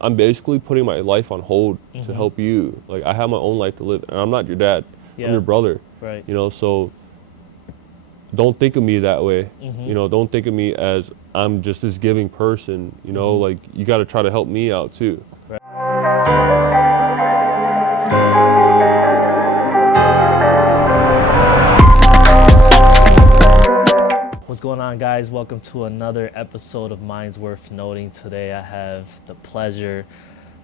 I'm basically putting my life on hold to Mm-hmm. help you. Like, I have my own life to live, and I'm not your dad. I'm Yeah. your brother. Right. So don't think of me that way. Mm-hmm. Don't think of me as I'm just this giving person. Mm-hmm. Like, you got to try to help me out too. Right. What's going on, guys? Welcome to another episode of Minds Worth Noting. Today I have the pleasure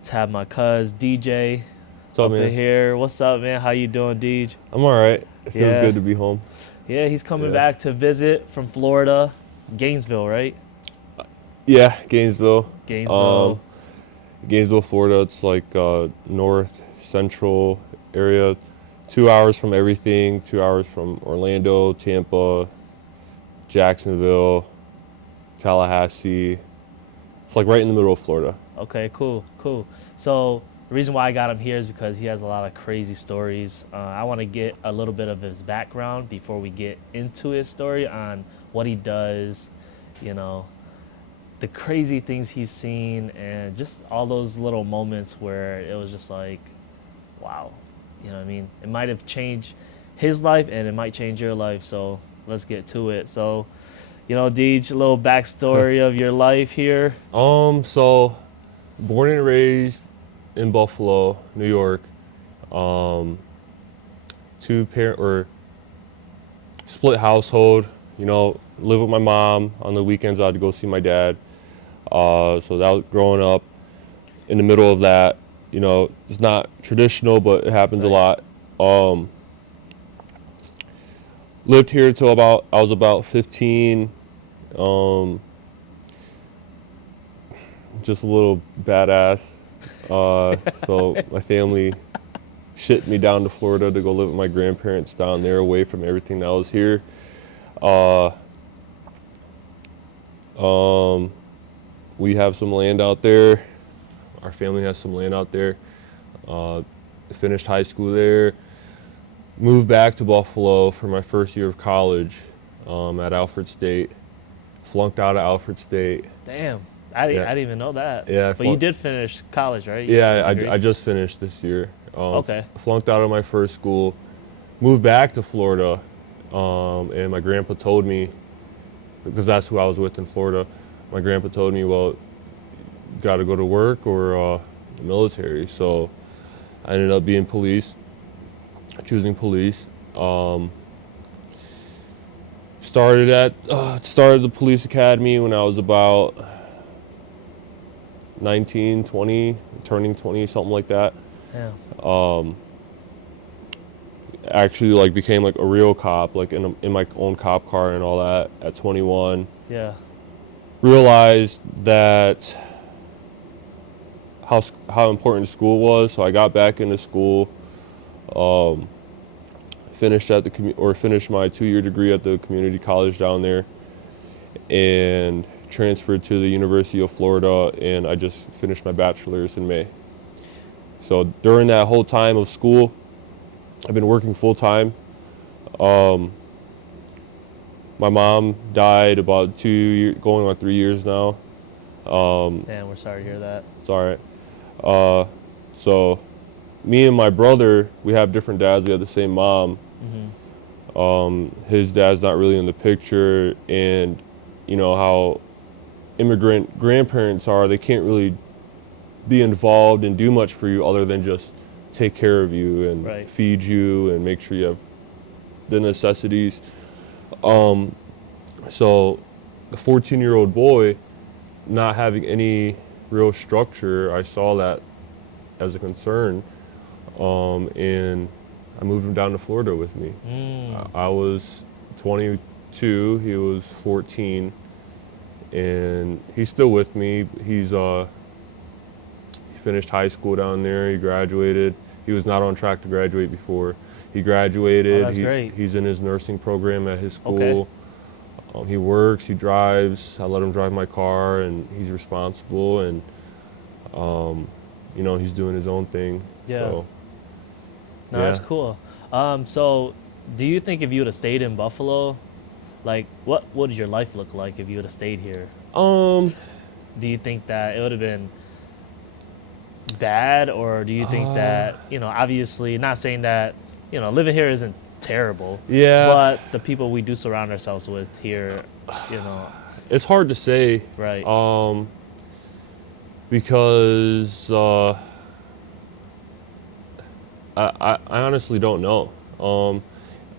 to have my cuz DJ What's up, up in man? here. What's up, man? How you doing, DJ? I'm all right. It feels Yeah. good to be home. Yeah, he's coming Yeah. back to visit from Florida, Gainesville, right? Yeah, Gainesville. Gainesville. Gainesville, Florida. It's like north central area. 2 hours from everything. 2 hours from Orlando, Tampa, Jacksonville, Tallahassee. It's like right in the middle of Florida. Okay, cool. So the reason why I got him here is because he has a lot of crazy stories. I want to get a little bit of his background before we get into his story on what he does, you know, the crazy things he's seen, and just all those little moments where it was just like, wow, you know what I mean? It might have changed his life and it might change your life. So let's get to it. So, Deej, a little backstory of your life here. So born and raised in Buffalo, New York. Two parent or split household. Live with my mom. On the weekends, I had to go see my dad. So that was growing up in the middle of that. It's not traditional, but it happens a Right. lot. Lived here until I was about 15. Um, just a little badass. So my family shipped me down to Florida to go live with my grandparents down there, away from everything that was here. Uh, we have some land out there. Our family has some land out there. Finished high school there. Moved back to Buffalo for my first year of college at Alfred State. Flunked out of Alfred State. Damn, Yeah, I didn't even know that. yeah, But you did finish college, right? You got yeah. your degree. I just finished this year. Okay. Flunked out of my first school. Moved back to Florida, and my grandpa told me, because that's who I was with in Florida. My grandpa told me, well, got to go to work or the military. So I ended up being police, choosing police. Started the police academy when I was about 19, 20, turning 20, something like that. Yeah. Actually, like, became like a real cop, like in my own cop car and all that at 21. Yeah. Realized that how important school was, so I got back into school. Finished my 2-year degree at the community college down there, and transferred to the University of Florida, and I just finished my bachelor's in May. So during that whole time of school, I've been working full time. My mom died about 2 years, going on 3 years now. Damn, we're sorry to hear that. It's all right. So me and my brother, we have different dads. We have the same mom. His dad's not really in the picture, and you know how immigrant grandparents are. They can't really be involved and do much for you other than just take care of you and Right. feed you and make sure you have the necessities. So the 14-year-old boy not having any real structure, I saw that as a concern, and I moved him down to Florida with me. I was 22, he was 14, and he's still with me. He finished high school down there. He graduated. He was not on track to graduate before. He graduated. Oh, that's great. He's in his nursing program at his Okay. school. He works. He drives. I let him drive my car, and he's responsible. And he's doing his own thing. Yeah. So, No, that's cool. So do you think if you would have stayed in Buffalo, like what would your life look like if you would have stayed here? Um, Do you think that it would have been bad, or do you think that, obviously not saying that, living here isn't terrible, Yeah, but the people we do surround ourselves with here, you know, it's hard to say, right, because I honestly don't know.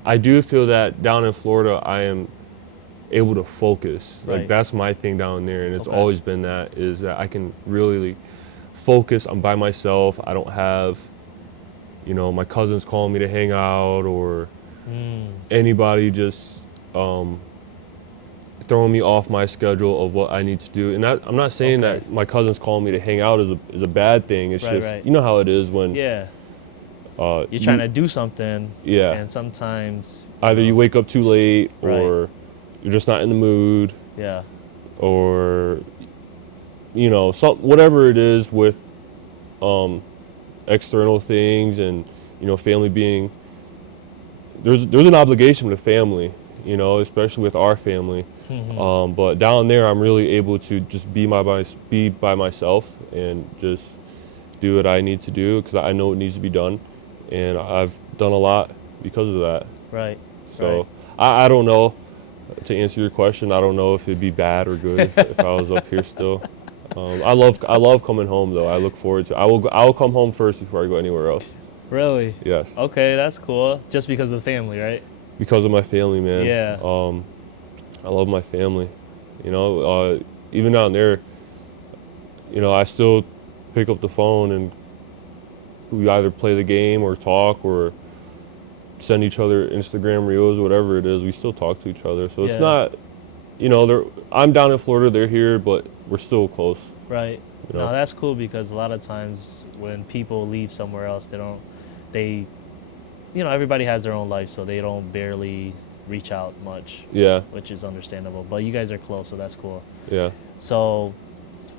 I do feel that down in Florida, I am able to focus. Like right, that's my thing down there, and it's okay, always been that, is that I can really focus. I'm by myself. I don't have, my cousins calling me to hang out, or anybody just throwing me off my schedule of what I need to do. And I'm not saying okay, that my cousins calling me to hang out is a bad thing. It's right, just, right, you know how it is when yeah, you're trying you, to do something, yeah, and sometimes, either you wake up too late, right, or you're just not in the mood, yeah, or whatever it is with external things, and family being, there's an obligation to family, especially with our family. But down there, I'm really able to just be by myself and just do what I need to do, because I know it needs to be done, and I've done a lot because of that. right, right, So I don't know. To answer your question, I don't know if it'd be bad or good if I was up here still. I love coming home though. I look forward to. I will come home first before I go anywhere else. really, Yes, okay, that's cool, just because of the family, right? because of my family, man. Yeah, I love my family. Even down there, I still pick up the phone, and we either play the game or talk or send each other Instagram reels, whatever it is. We still talk to each other. So it's yeah, not, I'm down in Florida, they're here, but we're still close. right. You No, know? that's cool because a lot of times when people leave somewhere else, they, everybody has their own life, so they don't barely reach out much, Yeah, which is understandable. But you guys are close, so that's cool. yeah. So,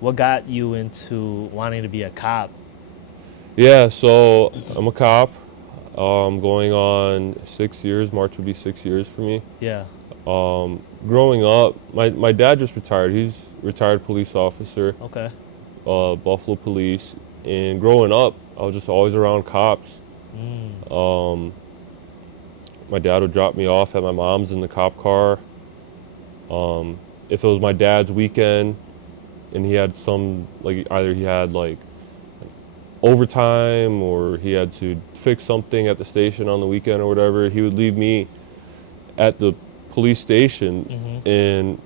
what got you into wanting to be a cop? Yeah, so I'm a cop. Going on 6 years. March will be 6 years for me. Yeah. Growing up, my dad just retired. He's retired police officer, Okay. Buffalo Police. And growing up, I was just always around cops. Um, my dad would drop me off at my mom's in the cop car. If it was my dad's weekend and he had either he had overtime, or he had to fix something at the station on the weekend or whatever, he would leave me at the police station, and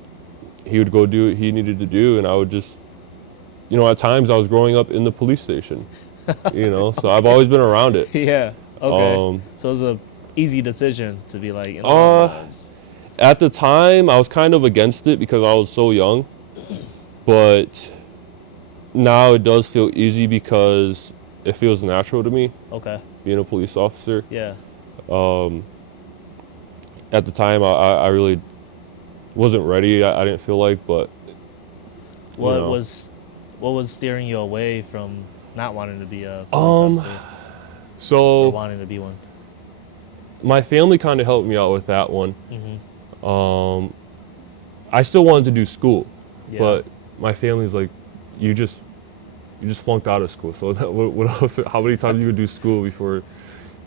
he would go do what he needed to do, and I would just, at times I was growing up in the police station, so I've always been around it. Yeah. Okay. Um, So it was a easy decision to be like, uh, it's- at the time, I was kind of against it because I was so young, but now it does feel easy because it feels natural to me okay. being a police officer. Yeah. At the time, I really wasn't ready. I didn't feel like, but What know. was steering you away from not wanting to be a police Um, officer or so wanting to be one? my family kind of helped me out with that one. Mm-hmm. I still wanted to do school, Yeah. but my family's like, you just flunked out of school. So what else? How many times you would do school before,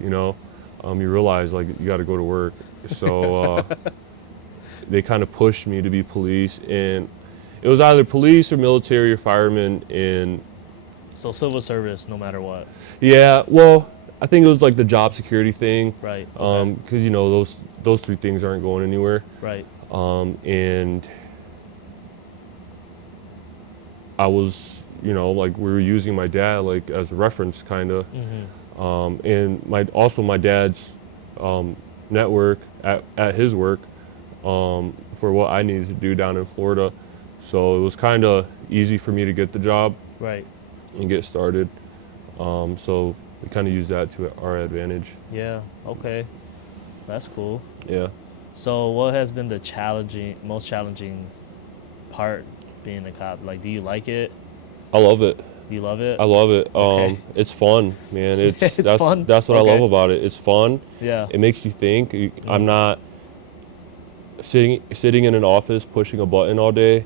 you realize like you got to go to work. So they kind of pushed me to be police, and it was either police or military or fireman. And So civil service, no matter what. yeah, well, I think it was like the job security thing, Right. Okay. because those three things aren't going anywhere. Right. And I was, like we were using my dad like as a reference, kind of. Mm-hmm. And my dad's network at his work for what I needed to do down in Florida. So it was kind of easy for me to get the job Right. and get started. So we kind of use that to our advantage. Yeah. Okay. That's cool. Yeah. So, what has been the most challenging part being a cop? Like, do you like it? I love it. Do you love it? I love it. Okay. It's fun, man. It's fun? That's what I Okay. love about it. It's fun. Yeah. It makes you think. I'm not sitting in an office pushing a button all day.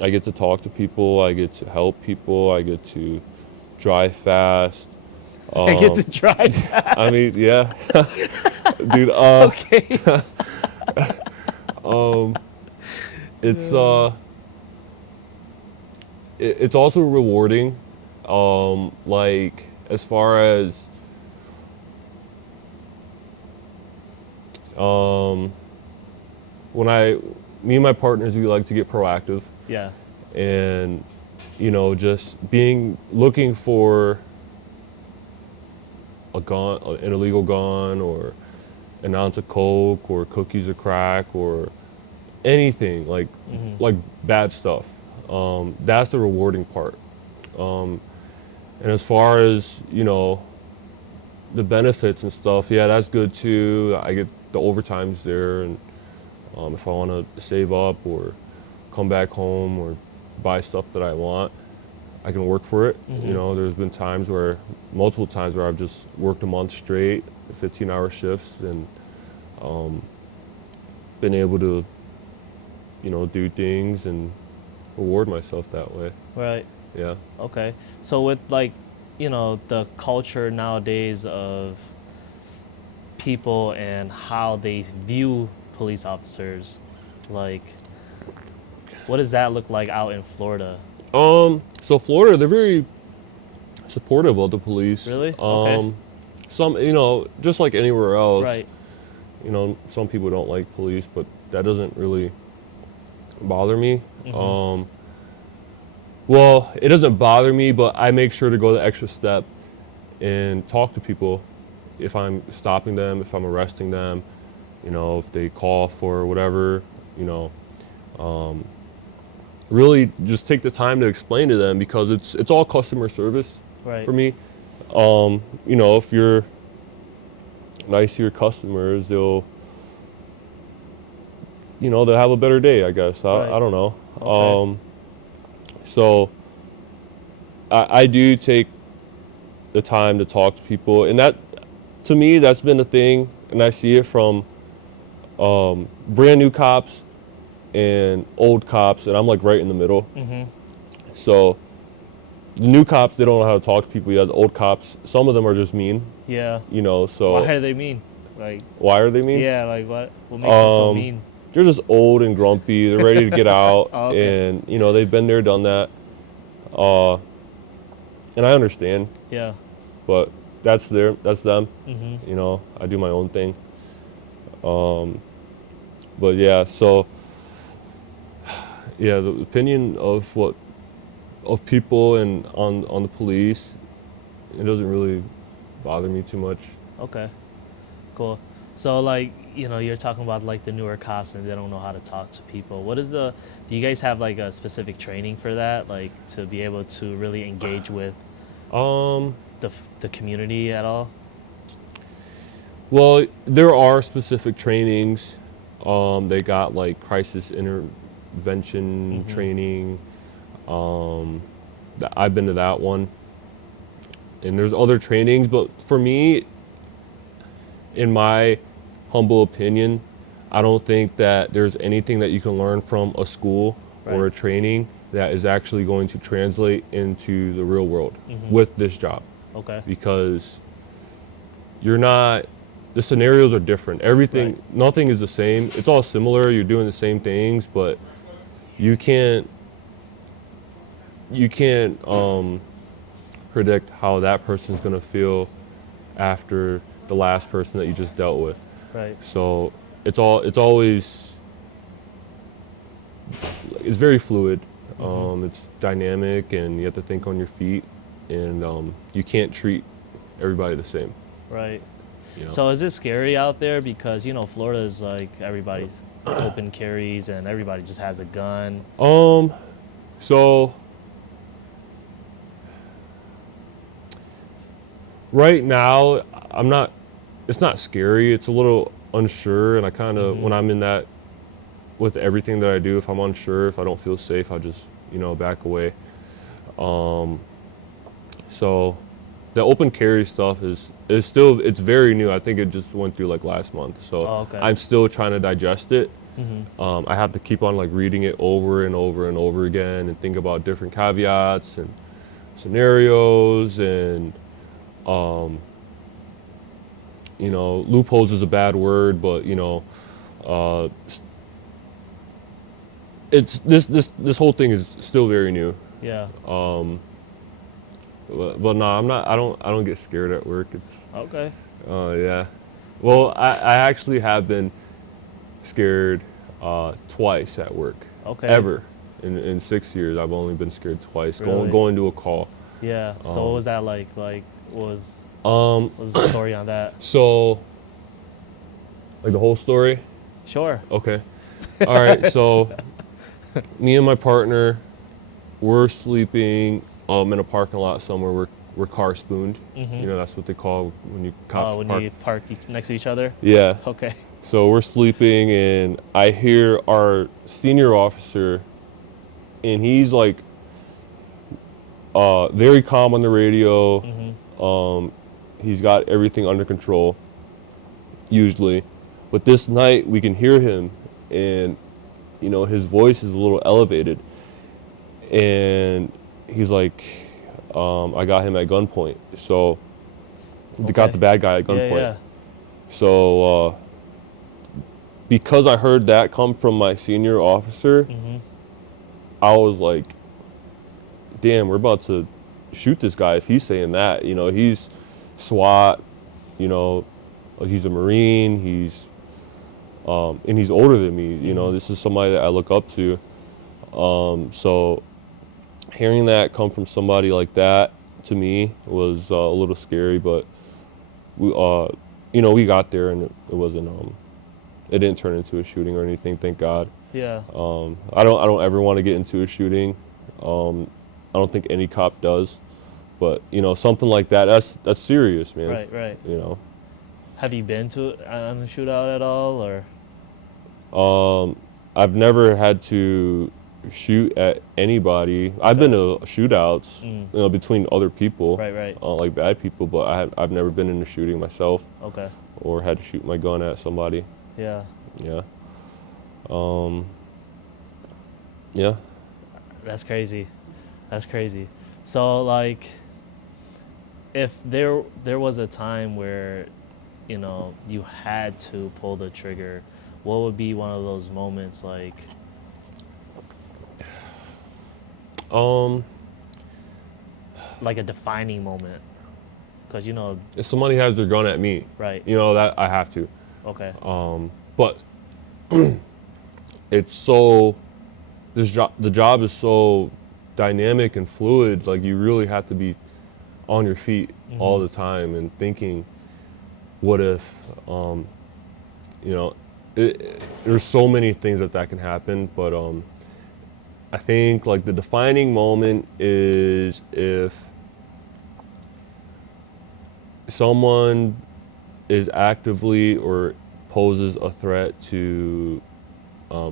I get to talk to people. I get to help people. I get to drive fast. I get to drive fast. I mean, yeah, dude. Okay. It's it's also rewarding. Like as far as um, when me and my partners, we like to get proactive, Yeah. and just looking for a gun, an illegal gun, or an ounce of coke, or cookies or crack, or anything like bad stuff. That's the rewarding part. And as far as the benefits and stuff, yeah, that's good too. I get the overtimes there, and if I want to save up or come back home or buy stuff that I want, I can work for it. There's been multiple times where I've just worked a month straight, 15-hour shifts, and been able to, do things and reward myself that way. Right. Yeah. Okay. So with like, the culture nowadays of people and how they view police officers, like, what does that look like out in Florida? So Florida, they're very supportive of the police. Really? Okay. Some, just like anywhere else, Right. some people don't like police, but that doesn't really bother me. Well, it doesn't bother me, but I make sure to go the extra step and talk to people if I'm stopping them, if I'm arresting them, if they call for whatever, really just take the time to explain to them, because it's all customer service Right. for me. If you're nice to your customers, they'll have a better day, I guess. Right. I don't know. Okay. So I do take the time to talk to people, and that, to me, that's been a thing, and I see it from brand new cops and old cops, and I'm like right in the middle. So the new cops, they don't know how to talk to people yet. The old cops, some of them are just mean, Yeah. so Why are they mean? Like, why are they mean? yeah, like what makes them so mean? They're just old and grumpy. They're ready to get out, Oh, okay. and they've been there, done that. And I understand, Yeah. but that's them. Mm-hmm. I do my own thing. But yeah, so yeah, the opinion of people and on the police, it doesn't really bother me too much. Okay. Cool. So like, you're talking about like the newer cops and they don't know how to talk to people. Do you guys have like a specific training for that? Like to be able to really engage with the community at all? Well, there are specific trainings. They got like crisis intervention training. I've been to that one. And there's other trainings, but for me, in my humble opinion, I don't think that there's anything that you can learn from a school or a training that is actually going to translate into the real world with this job. Okay. Because the scenarios are different. Nothing is the same. It's all similar. You're doing the same things, but you can't predict how that person's gonna feel after the last person that you just dealt with. Right. So it's very fluid. It's dynamic, and you have to think on your feet, and you can't treat everybody the same. Right. So is it scary out there? Because, Florida is like everybody's open carries and everybody just has a gun. So right now, it's not scary. It's a little unsure, and I kind of, when I'm in that, with everything that I do, if I'm unsure, if I don't feel safe, I'll just, back away. So the open carry stuff is still, it's very new. I think it just went through like last month. So Oh, okay. I'm still trying to digest it. I have to keep on like reading it over and over and over again and think about different caveats and scenarios and loopholes is a bad word, but uh, it's this whole thing is still very new. Yeah. But no, I don't get scared at work. It's Okay. yeah. Well, I actually have been scared twice at work. Okay. Ever. In 6 years, I've only been scared twice. Really? Going to a call. Yeah. So what was that like? Like, what Um, was the story on that? so, like the whole story? Sure. Okay. All right. So, me and my partner, we're sleeping in a parking lot somewhere. We're car spooned. That's what they call when you cops When park. you park next to each other? Yeah. Okay. So we're sleeping, and I hear our senior officer, and he's like very calm on the radio. He's got everything under control, usually. But this night, we can hear him, and his voice is a little elevated. And he's like, I got him at gunpoint. So they got the bad guy at gunpoint. Yeah. So because I heard that come from my senior officer, I was like, damn, we're about to shoot this guy if he's saying that. He's SWAT, he's a Marine, and he's older than me. This is somebody that I look up to. So hearing that come from somebody like that to me was a little scary, but we got there and it wasn't it didn't turn into a shooting or anything, thank God. Yeah. I don't ever want to get into a shooting. I don't think any cop does, but something like that's serious, man. Right. Have you been to on a shootout at all, or? I've never had to shoot at anybody. I've been to shootouts, between other people, Right. like bad people, but I've never been in a shooting myself. Okay. Or had to shoot my gun at somebody. Yeah. Yeah. Yeah. That's crazy. So like, if there was a time where, you had to pull the trigger, what would be one of those moments like? Like a defining moment, because If somebody has their gun at me, right. that I have to. Okay. But it's so the job is so dynamic and fluid. Like you really have to be on your feet all the time and thinking, what if? There's so many things that can happen. But I think like the defining moment is if someone is actively or poses a threat to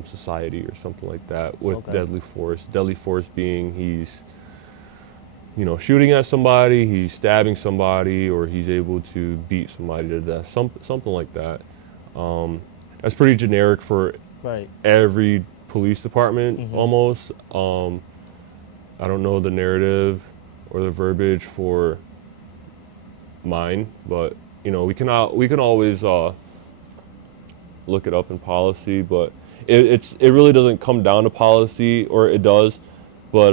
society or something like that with deadly force. Deadly force being he's, shooting at somebody, he's stabbing somebody, or he's able to beat somebody to death. Something like that. That's pretty generic for Right. every police department almost. I don't know the narrative or the verbiage for mine, but we can always look it up in policy, but it really doesn't come down to policy, or it does, but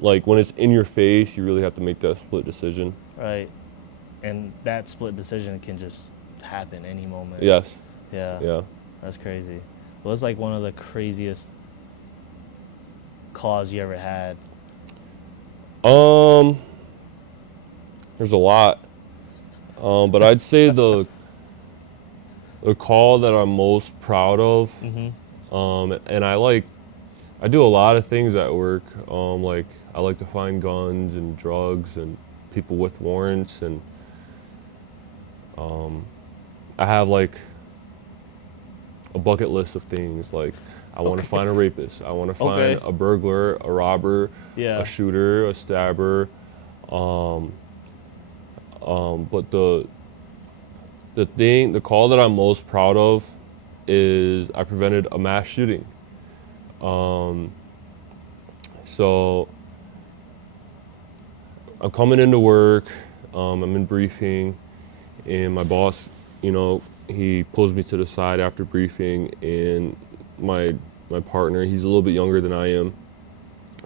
like when it's in your face, you really have to make that split decision. Right. And that split decision can just happen any moment. Yes. Yeah. That's crazy. What's like one of the craziest calls you ever had? There's a lot, but I'd say the call that I'm most proud of, and I do a lot of things at work. Like I like to find guns and drugs and people with warrants, and I have like a bucket list of things. Like I want to find a rapist. I want to find a burglar, a robber, a shooter, a stabber. But the call that I'm most proud of is I prevented a mass shooting. So I'm coming into work, I'm in briefing, and my boss, he pulls me to the side after briefing, and my partner, he's a little bit younger than I am,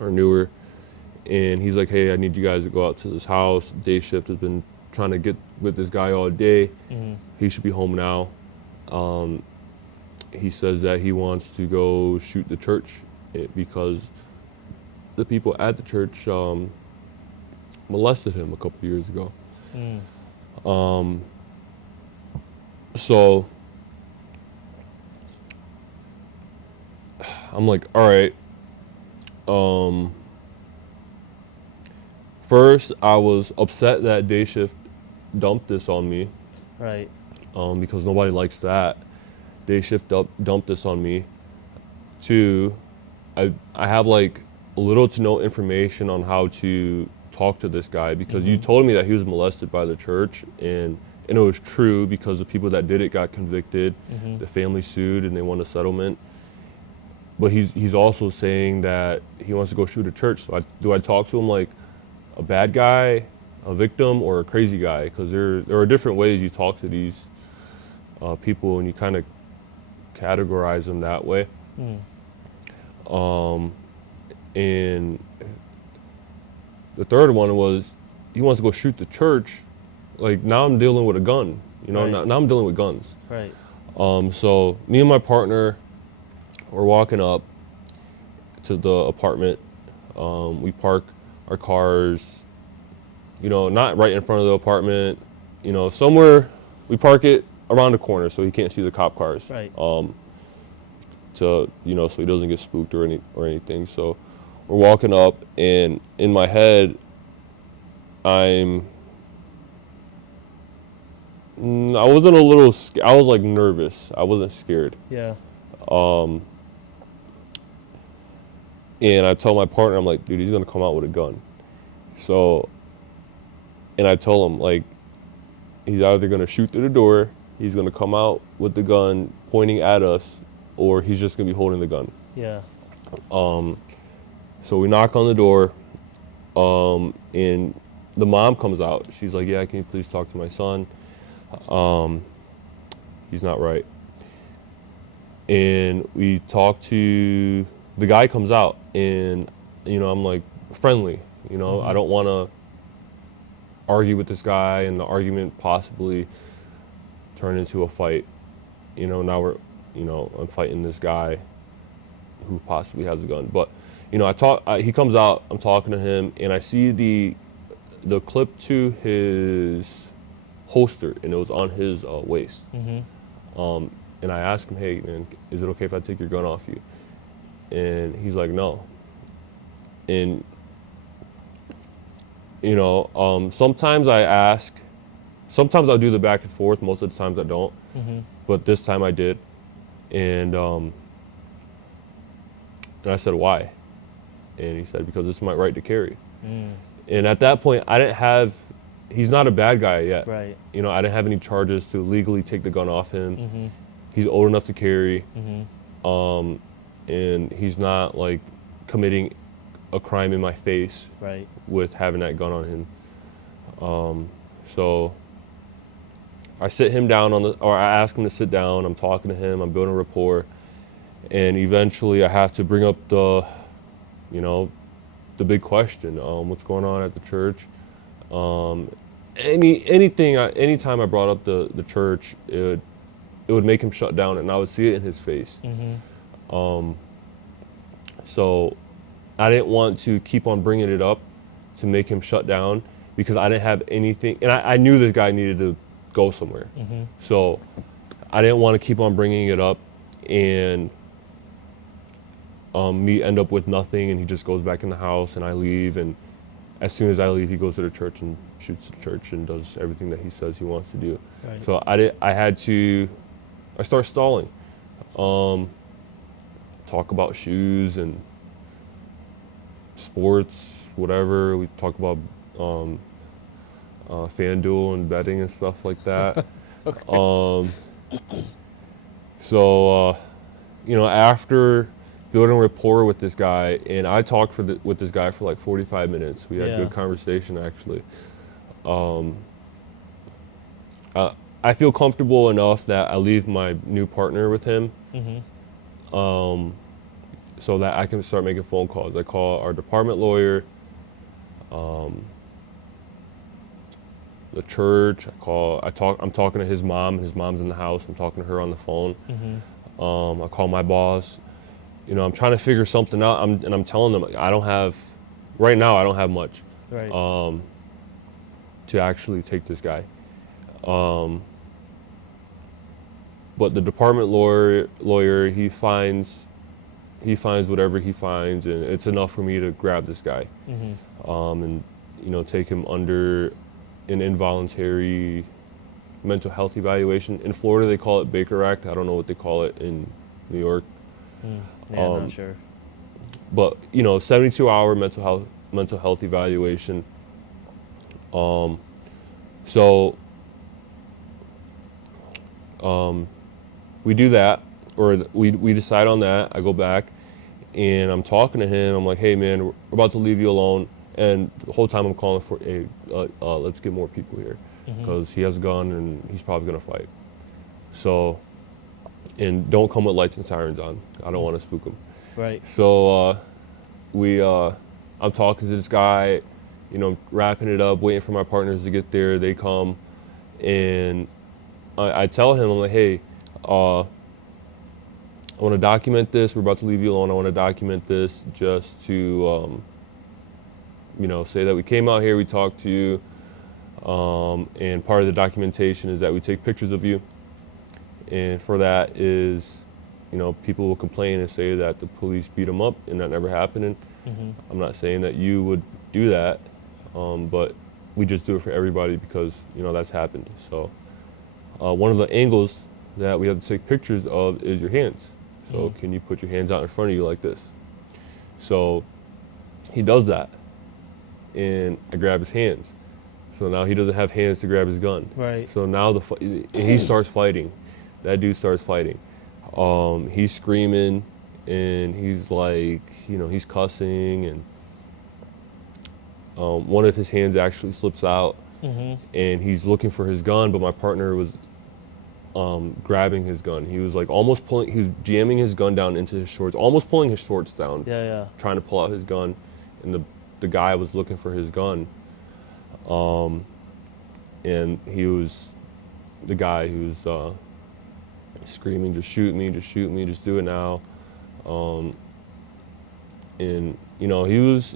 or newer, and he's like, hey, I need you guys to go out to this house. Day shift has been trying to get with this guy all day. He should be home now. He says that he wants to go shoot the church because the people at the church molested him a couple years ago. So I'm like, all right. First, I was upset that day shift dumped this on me. Right. Because nobody likes that. Day shift dumped this on me. Two, I have like little to no information on how to talk to this guy because you told me that he was molested by the church, and it was true because the people that did it got convicted. The family sued and they won a settlement. But he's also saying that he wants to go shoot a church. So do I talk to him like a bad guy, a victim, or a crazy guy? Because there are different ways you talk to these people, and you kind of categorize them that way. And the third one was he wants to go shoot the church. Like, now I'm dealing with a gun. Right. Now I'm dealing with guns. Right. So me and my partner were walking up to the apartment. We park our cars, not right in front of the apartment, somewhere. We park it around the corner so he can't see the cop cars. Right. So he doesn't get spooked or anything. So we're walking up, and in my head, I wasn't a little I was like nervous. I wasn't scared. Yeah. And I tell my partner, I'm like, dude, he's gonna come out with a gun. So, and I told him, like, he's either gonna shoot through the door, he's gonna come out with the gun pointing at us, or he's just gonna be holding the gun. Yeah. So we knock on the door, and the mom comes out. She's like, yeah, can you please talk to my son? He's not right. And we talk to, the guy comes out, and, I'm like, friendly, I don't want to argue with this guy, and the argument possibly turn into a fight. Now we're, I'm fighting this guy who possibly has a gun. But, he comes out, I'm talking to him, and I see the clip to his holster, and it was on his waist. And I asked him, hey, man, is it okay if I take your gun off you? And he's like, no. And, sometimes I ask, sometimes I'll do the back and forth, most of the times I don't. But this time I did. And I said, why? And he said, because it's my right to carry. And at that point, he's not a bad guy yet. Right. I didn't have any charges to legally take the gun off him. He's old enough to carry. And he's not like committing a crime in my face. Right. With having that gun on him. So I sit him down or I ask him to sit down. I'm talking to him, I'm building rapport. And eventually I have to bring up the big question, what's going on at the church? Anytime I brought up the church, it would make him shut down, and I would see it in his face. So I didn't want to keep on bringing it up to make him shut down, because I didn't have anything, and I knew this guy needed to go somewhere. So I didn't want to keep on bringing it up and me end up with nothing, and he just goes back in the house and I leave, and as soon as I leave, he goes to the church and shoots the church and does everything that he says he wants to do. Right. So I start stalling. Talk about shoes and sports, whatever. We talk about FanDuel and betting and stuff like that. Okay. So, after building rapport with this guy, and I talked with this guy for like 45 minutes. We had Yeah. good conversation actually. Um, I feel comfortable enough that I leave my new partner with him, Mm-hmm. um, so that I can start making phone calls. I call our department lawyer, um, the church. I'm talking to his mom. His mom's in the house. I'm talking to her on the phone. Mm-hmm. I call my boss. I'm trying to figure something out. I'm telling them like, right now I don't have much Right. to actually take this guy. Um, but the department lawyer, he finds whatever he finds, and it's enough for me to grab this guy, Mm-hmm. and take him under an involuntary mental health evaluation. In Florida, they call it Baker Act. I don't know what they call it in New York. Yeah, not Um, sure. but 72-hour mental health evaluation. Um, so um, we do that, or we decide on that. I go back and I'm talking to him. I'm like, hey man, we're about to leave you alone. And the whole time I'm calling for, hey, let's get more people here, Mm-hmm. because he has a gun and he's probably gonna fight. So, and don't come with lights and sirens on. I don't want to spook him. Right. So I'm talking to this guy, wrapping it up, waiting for my partners to get there. They come, and I tell him, I'm like, hey, I want to document this. We're about to leave you alone. I want to document this just to, say that we came out here, we talked to you, and part of the documentation is that we take pictures of you. And for that is, people will complain and say that the police beat them up, and that never happened. And Mm-hmm. I'm not saying that you would do that, but we just do it for everybody because, that's happened. So one of the angles that we have to take pictures of is your hands. So Mm-hmm. can you put your hands out in front of you like this? So he does that, and I grab his hands. So now he doesn't have hands to grab his gun. Right. So now he starts fighting. That dude starts fighting. He's screaming, and he's like, he's cussing, and one of his hands actually slips out, Mm-hmm. and he's looking for his gun, but my partner was grabbing his gun. He was like he was jamming his gun down into his shorts, almost pulling his shorts down, Yeah, yeah. trying to pull out his gun, and the guy was looking for his gun, and the guy who was screaming, just shoot me, just do it now, and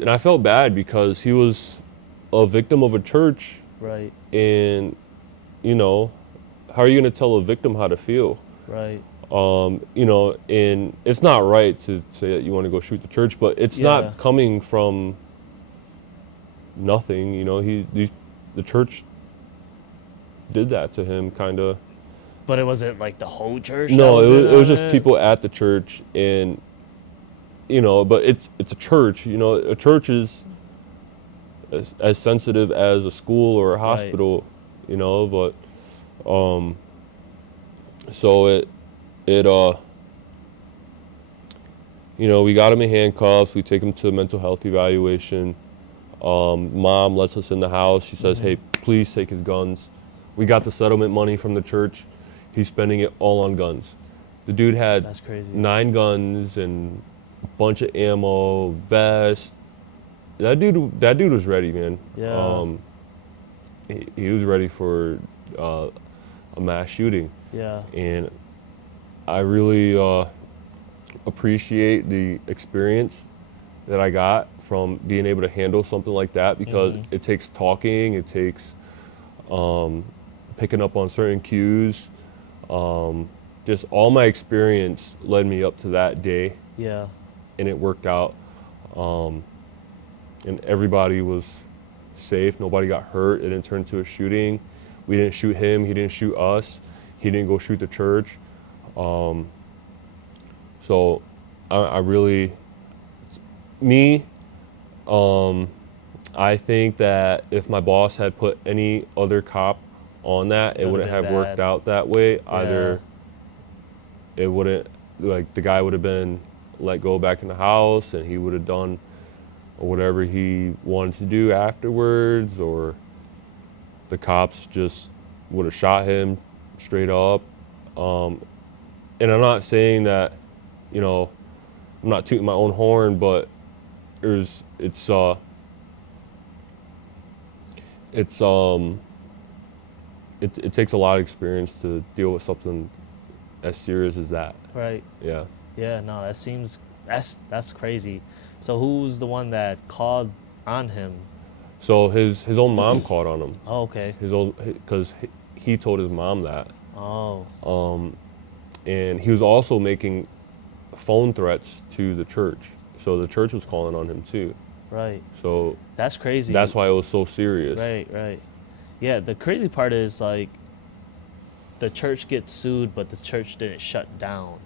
and I felt bad because he was a victim of a church, Right. and how are you going to tell a victim how to feel? Right. And it's not right to say that you want to go shoot the church, but it's Yeah. not coming from nothing. The church did that to him, kind of. But it wasn't like the whole church. No, that it was on just people at the church, and but it's a church. A church is as sensitive as a school or a Right. hospital. But so we got him in handcuffs. We take him to a mental health evaluation. Mom lets us in the house. She says, Mm-hmm. hey, please take his guns. We got the settlement money from the church. He's spending it all on guns. The dude had That's crazy. 9 guns and a bunch of ammo, vest. That dude was ready, man. Yeah. He was ready for a mass shooting. Yeah. And I really appreciate the experience that I got from being able to handle something like that, because Mhm. it takes talking, it takes picking up on certain cues. Just all my experience led me up to that day, Yeah. and it worked out. And everybody was safe. Nobody got hurt. It didn't turn into a shooting. We didn't shoot him. He didn't shoot us. He didn't go shoot the church. So I really, me, I think that if my boss had put any other cop on that, it Would've wouldn't been have worked bad. out that way. Either it wouldn't, like, the guy would have been let go back in the house, and he would have done whatever he wanted to do afterwards, or the cops just would have shot him straight up. And I'm not saying that, you know, I'm not tooting my own horn, but it's it takes a lot of experience to deal with something as serious as that. Right. Yeah. Yeah, no, that's crazy. So who's the one that called on him? So his own mom called on him. Oh, okay. Because he told his mom that. Oh, And he was also making phone threats to the church. So the church was calling on him too. right. So That's crazy. that's why it was so serious. Right, right. Yeah, the crazy part is like the church gets sued, but the church didn't shut down.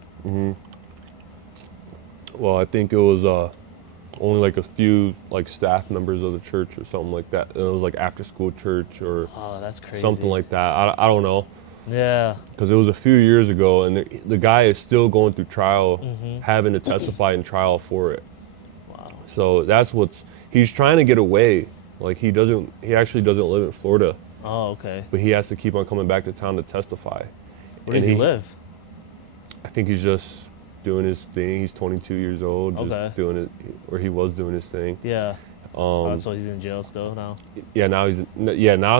Well, I think it was only like a few like staff members of the church or something like that. And it was like after school church or Oh, that's crazy. something like that. I don't know. Yeah. Because it was a few years ago, and the guy is still going through trial, Mm-hmm. having to testify in trial for it. Wow. So he's trying to get away. Like he actually doesn't live in Florida, Oh, okay. but he has to keep on coming back to town to testify. Where does And he live? I think he's just doing his thing. He's 22 years old, Okay. just doing it, or he was doing his thing. Yeah. So he's in jail still now? Yeah, now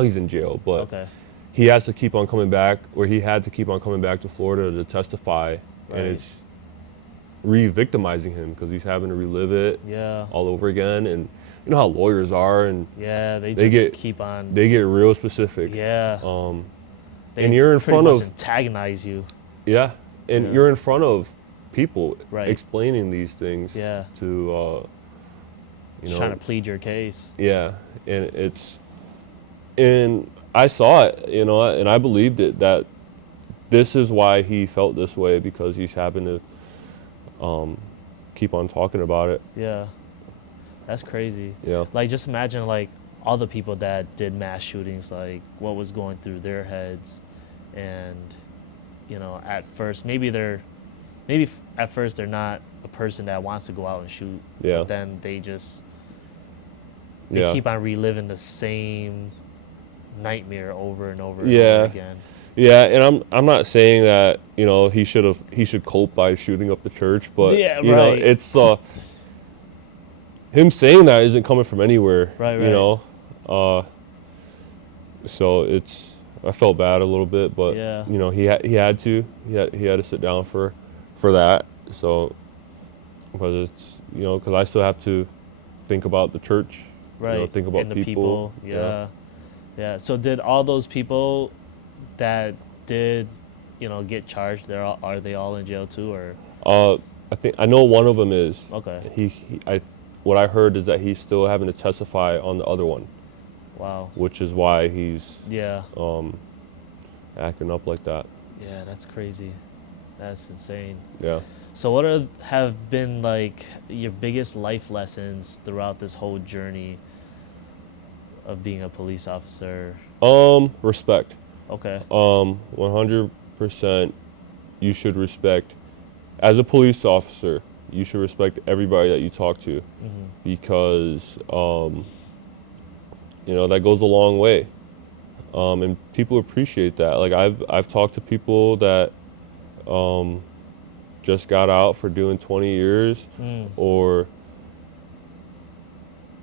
he's in jail, but Okay. he has to keep on coming back, or he had to keep on coming back to Florida to testify, Right. and it's re-victimizing him because he's having to relive it Yeah. all over again. And you know how lawyers are, and Yeah, they They just get- keep on. they get real specific. Yeah. They and you're in pretty front much of antagonize you. yeah, and Yeah. you're in front of people Right. explaining these things Yeah. to Just trying to plead your case. yeah, and I saw it, you know, and I believed it, that this is why he felt this way, because he's having to keep on talking about it. Yeah. That's crazy. Yeah. Like, just imagine, like, all the people that did mass shootings, like, what was going through their heads. And, you know, at first, at first they're not a person that wants to go out and shoot. Yeah. But then they Yeah. keep on reliving the same nightmare over and over and Yeah. over again. Yeah, and I'm not saying that, you know, he should cope by shooting up the church, but Yeah, you know, right. it's him saying that isn't coming from anywhere. Right, You know, so I felt bad a little bit, but Yeah. you know, he had to sit down for that. So, but it's, you know, because I still have to think about the church. Right. You know, think about and the people. Yeah. Yeah. So did all those people that did, you know, get charged, are they all in jail too, or? I know one of them is. Okay. What I heard is that he's still having to testify on the other one, Wow. which is why he's Yeah. acting up like that. Yeah, that's crazy. That's insane. Yeah. So what have been like your biggest life lessons throughout this whole journey of being a police officer? Respect. Okay. 100%. You should respect, as a police officer, you should respect everybody that you talk to, because you know, that goes a long way, and people appreciate that. Like I've talked to people that just got out for doing 20 years,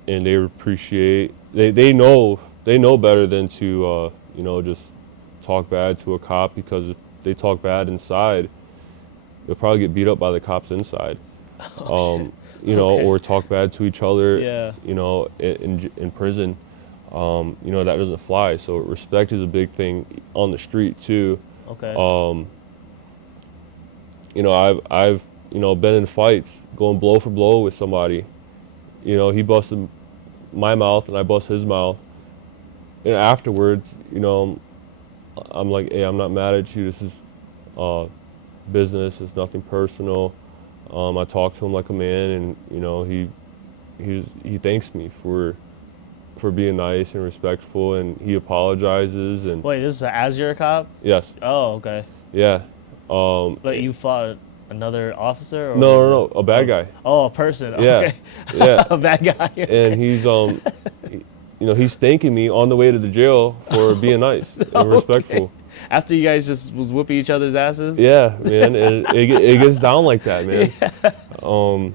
and they appreciate, they know better than to you know, just talk bad to a cop, because if they talk bad inside, they'll probably get beat up by the cops inside. You know, Okay. or talk bad to each other. Yeah. You know, in prison. You know, that doesn't fly. So respect is a big thing on the street too. Okay. You know, I've you know, been in fights, going blow for blow with somebody. You know, he busted my mouth and I bust his mouth. And afterwards, you know, I'm like, hey, I'm not mad at you. This is business. It's nothing personal. I talked to him like a man, and you know, he thanks me for being nice and respectful, and he apologizes. And Wait, this is as you're a cop? yes, Oh, okay. yeah. Like you fought another officer, or No, was no, no, it a bad guy. Oh, a person. Yeah, Okay, yeah. a bad guy. And Okay. he's thanking me on the way to the jail for being nice and Okay. respectful. After you guys just was whooping each other's asses. Yeah, man, it gets down like that, man. Um,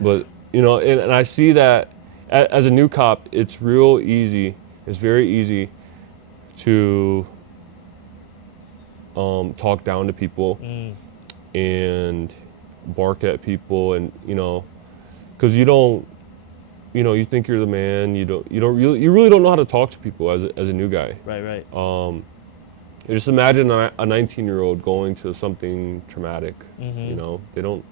but and I see that as a new cop, it's real easy. It's very easy to talk down to people and bark at people, and because you think you're the man. You really don't know how to talk to people as a new guy. Right. Right. Just imagine a 19-year-old going to something traumatic. They don't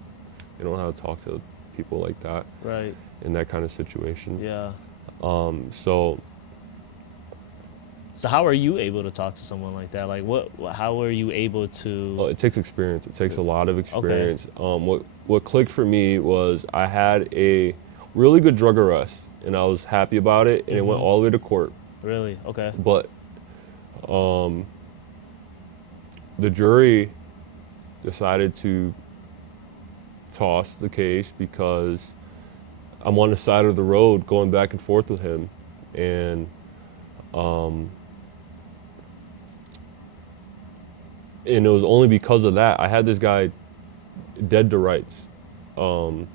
know how to talk to people like that Right. in that kind of situation. Yeah. So So how are you able to talk to someone like that? Like how are you able to? it takes experience. It takes a lot of experience. What clicked for me was I had a really good drug arrest, and I was happy about it, and it went all the way to court. Really? Okay. But the jury decided to toss the case because I'm on the side of the road going back and forth with him, and it was only because of that. I had this guy dead to rights, and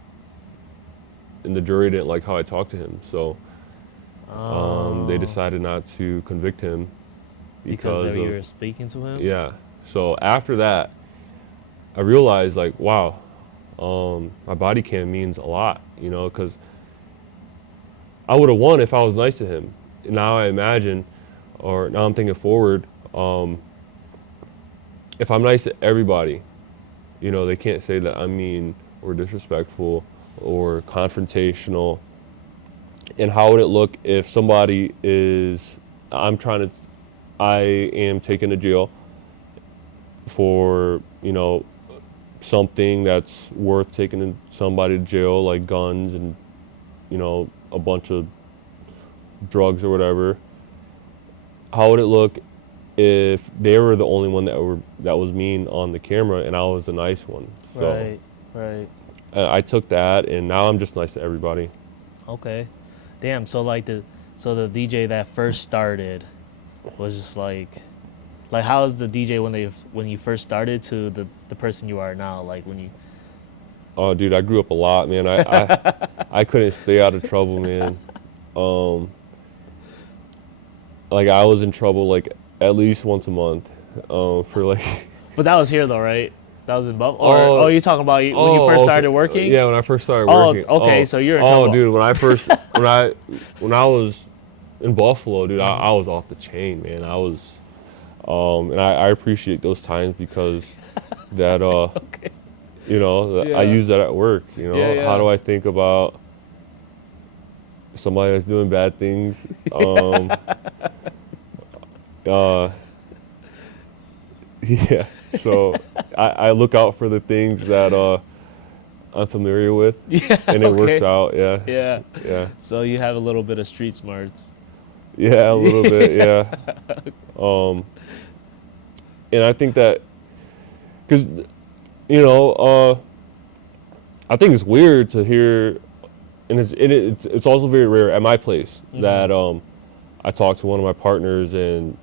the jury didn't like how I talked to him, so they decided not to convict him Because of, you were speaking to him. yeah. So after that, I realized, like, wow, my body cam means a lot, because I would have won if I was nice to him. Now I imagine, or now I'm thinking forward, if I'm nice to everybody, they can't say that I'm mean or disrespectful or confrontational. And how would it look if somebody I am taken to jail for, something that's worth taking somebody to jail, like guns and, a bunch of drugs or whatever. How would it look if they were the only one that was mean on the camera and I was the nice one? So Right. Right. I took that, and now I'm just nice to everybody. Okay. Damn. So the DJ that first started was just like how is the DJ when you first started to the person you are now? Like when you. Oh, dude, I grew up a lot, man. I couldn't stay out of trouble, man. Like I was in trouble like at least once a month, for like. But that was here though, right? That was in Buffalo. Or you talking about when you first started working? Yeah, when I first started working. Okay. So you're in trouble. Oh, dude, when I was in Buffalo, dude, I was off the chain, man. I was, and I appreciate those times because that, Okay. I use that at work. Yeah. How do I think about somebody that's doing bad things? Yeah. So I look out for the things that I'm familiar with, Yeah. and it works Okay. out. Yeah. Yeah. Yeah. So you have a little bit of street smarts. Yeah, a little bit. Yeah. And I think that because I think it's weird to hear, and it's also very rare at my place that I talk to one of my partners and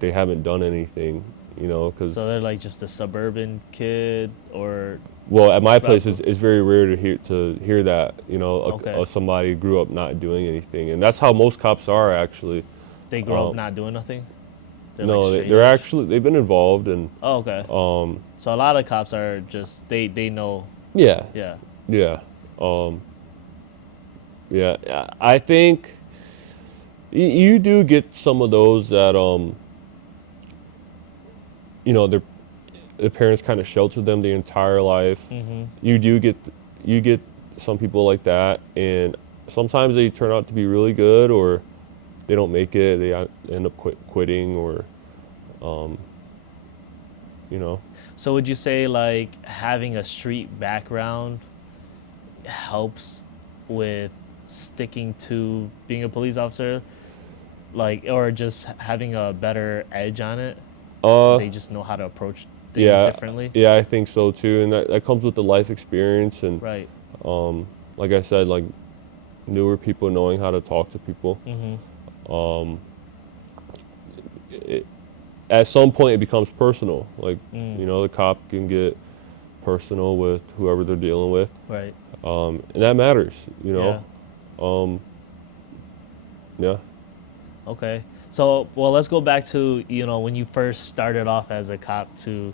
they haven't done anything, because So they're like just a suburban kid, or well, at my place it's very rare to hear that, Okay. somebody grew up not doing anything, and that's how most cops are actually. they grow up not doing nothing. They're No, like straight they're edge? actually they've been involved, and Oh, okay. So a lot of cops are just they know. yeah, Yeah. yeah, yeah. I think you do get some of those that their parents kind of sheltered them the entire life. You get some people like that, and sometimes they turn out to be really good, or they don't make it. They end up quitting, or So would you say like having a street background helps with sticking to being a police officer, like, or just having a better edge on it? They just know how to approach things differently. Yeah, I think so too, and that comes with the life experience, and Right. like I said, like newer people knowing how to talk to people. Mm-hmm. Um, it, at some point, it becomes personal. Like, Mm. the cop can get personal with whoever they're dealing with, Right. and that matters. Yeah. Um, yeah. Okay. So, well, let's go back to, when you first started off as a cop to,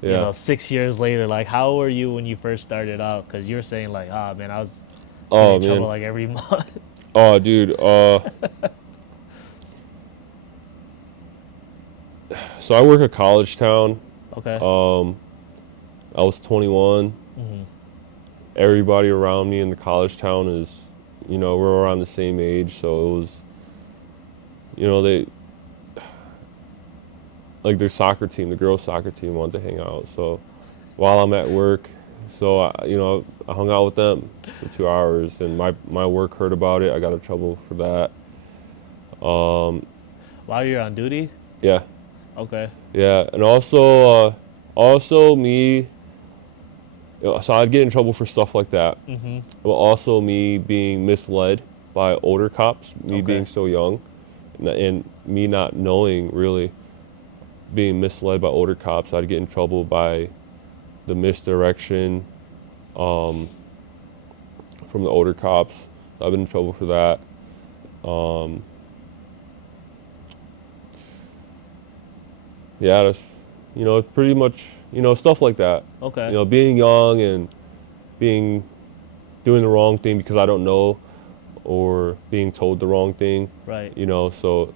Yeah. 6 years later. Like, how were you when you first started out? Because you were saying, like, ah, man, I was getting Oh in trouble man. like every month. Oh dude. So I work at college town. Okay. Um, I was 21. Mm-hmm. Everybody around me in the college town is, we're around the same age, so it was, they like their soccer team, the girls' soccer team wanted to hang out. So while I'm at work, so I hung out with them for 2 hours, and my work heard about it. I got in trouble for that. While you're on duty? Yeah, Okay. yeah, and also me. So I'd get in trouble for stuff like that. Mm-hmm. But also me being misled by older cops, me Okay. being so young, and me not knowing really, being misled by older cops. I'd get in trouble by the misdirection from the older cops. I've been in trouble for that. Yeah, that's, pretty much, stuff like that. Okay. Being young and being doing the wrong thing because I don't know, or being told the wrong thing. Right. So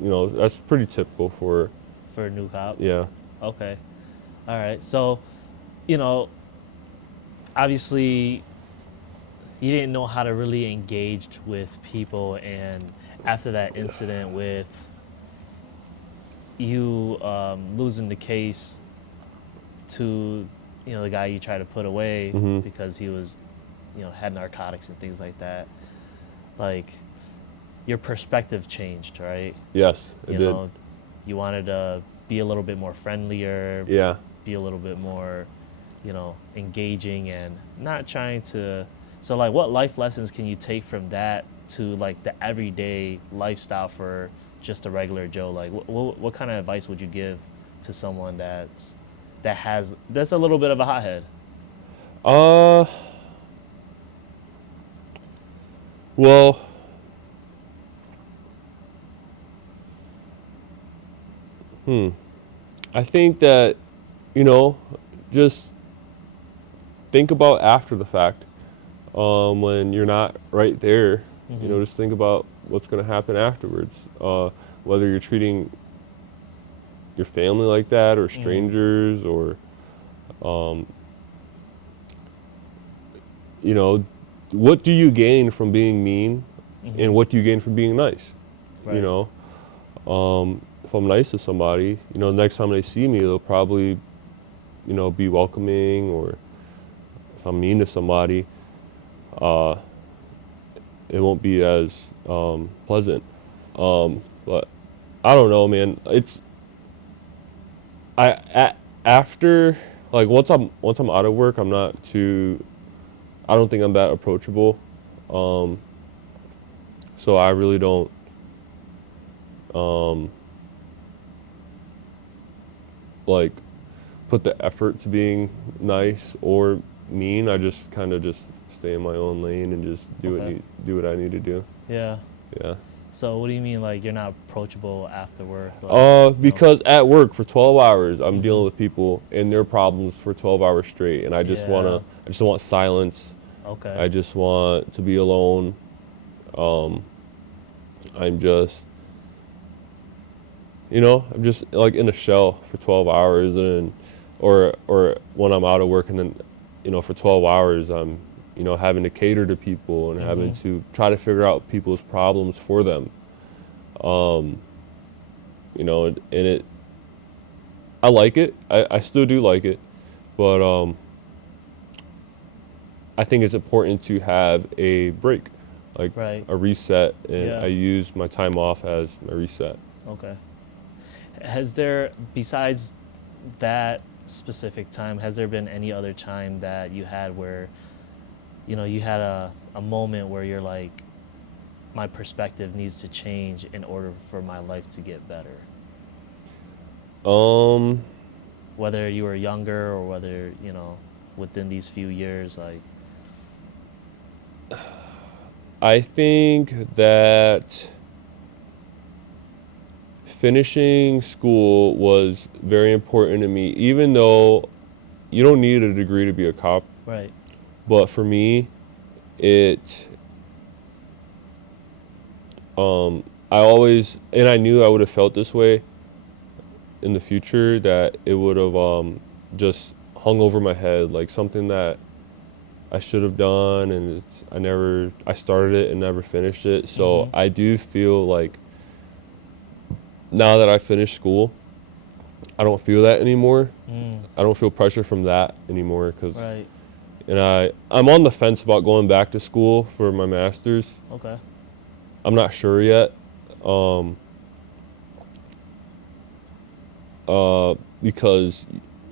that's pretty typical for, For a new cop? yeah. Okay. All right. So, you know, obviously you didn't know how to really engage with people, and after that incident with you losing the case to the guy you tried to put away Hmm. because he was had narcotics and things like that, like your perspective changed, right? Yes, it You did. know, you wanted to be a little bit more friendlier, Yeah. be a little bit more engaging, and not trying to. So like, what life lessons can you take from that to like the everyday lifestyle for just a regular Joe? Like what kind of advice would you give to someone that's a little bit of a hothead? Uh, well, I think that, you know, just think about after the fact, when you're not right there. Mm-hmm. Just think about what's going to happen afterwards. Whether you're treating your family like that, or Mm-hmm. strangers, or, um, you know, what do you gain from being mean, Mm-hmm. and what do you gain from being nice? You Right. know, if I'm nice to somebody, the next time they see me, they'll probably, be welcoming. Or if I'm mean to somebody, uh, it won't be as pleasant. But I don't know, man. After, like, once I'm out of work, I'm not too. I don't think I'm that approachable. Um, so I really don't. Um, like, put the effort to being nice or mean. I just kind of just stay in my own lane and just Okay. do what I need to do. Yeah. Yeah. So what do you mean, like you're not approachable after work? Like, Because at work for 12 hours, I'm Mm-hmm. dealing with people and their problems for 12 hours straight, and Yeah. I just want silence. Okay. I just want to be alone. Um, I'm just, I'm just like in a shell for 12 hours, and or when I'm out of work, and then, for 12 hours, I'm, having to cater to people and having Mm-hmm. to try to figure out people's problems for them. Um, and I like it. I still do like it, but I think it's important to have a break, like Right. a reset, and Yeah. I use my time off as my reset. Okay. Has there, besides that specific time, has there been any other time that you had where, you had a moment where you're like, my perspective needs to change in order for my life to get better? Um, Whether you were younger or whether, within these few years, like, I think that finishing school was very important to me, even though you don't need a degree to be a cop. right. But for me, it, I always, and I knew I would have felt this way in the future, that it would have just hung over my head, like something that I should have done, and I started it and never finished it. So Mm-hmm. I do feel like now that I finished school, I don't feel that anymore. Mm, I don't feel pressure from that anymore, right. and I'm on the fence about going back to school for my master's. Okay. I'm not sure yet. Um, because,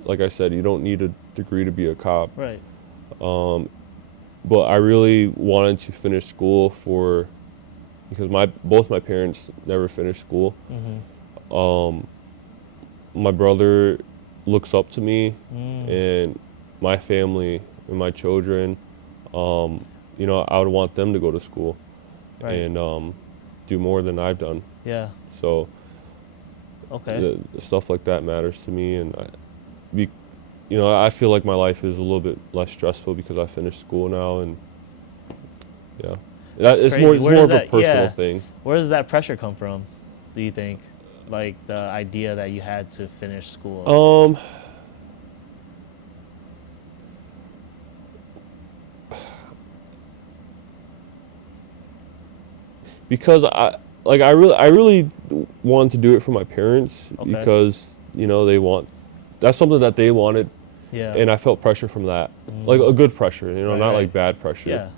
like I said, you don't need a degree to be a cop. Right. But I really wanted to finish school because both my parents never finished school. Mm-hmm. Um, my brother looks up to me, Mm, and my family and my children. I would want them to go to school right. and do more than I've done. Yeah. So Okay. the stuff like that matters to me, and I feel like my life is a little bit less stressful because I finished school now, and yeah, That's it's crazy. Where more does of a that, personal yeah. thing. Where does that pressure come from, do you think? Like the idea that you had to finish school. Um, because I really wanted to do it for my parents, Okay. because that's something that they wanted, Yeah. and I felt pressure from that, like a good pressure, Right, not right. like bad pressure. Yeah.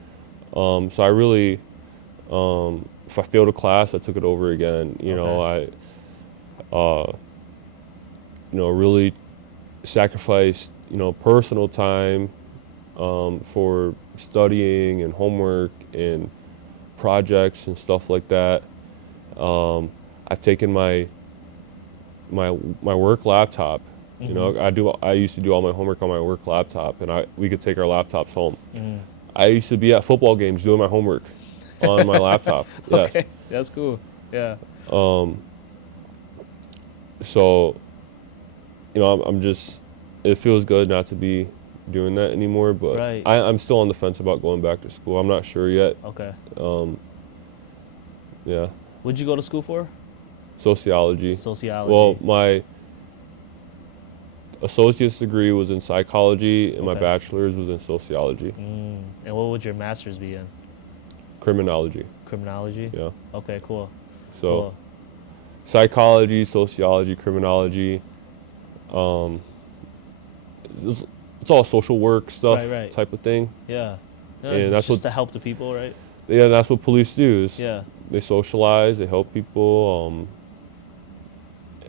So I really, if I failed a class, I took it over again. Really sacrificed, personal time, for studying and homework and projects and stuff like that. I've taken my work laptop. I used to do all my homework on my work laptop, and we could take our laptops home. Mm. I used to be at football games doing my homework on my laptop. Yes. Okay. That's cool. Yeah. So, I'm just, it feels good not to be doing that anymore, but Right. I'm still on the fence about going back to school. I'm not sure yet. Okay. Yeah. What'd you go to school for? Sociology. Sociology. Well, my associate's degree was in psychology, and my Okay. bachelor's was in sociology, And what would your master's be in? criminology. Criminology? Yeah. Okay, cool. So Cool. psychology, sociology, criminology. Um, it's all social work stuff, Right. type of thing. Yeah. And that's just what- to help the people, right? Yeah, that's what police do. Yeah. They socialize, they help people.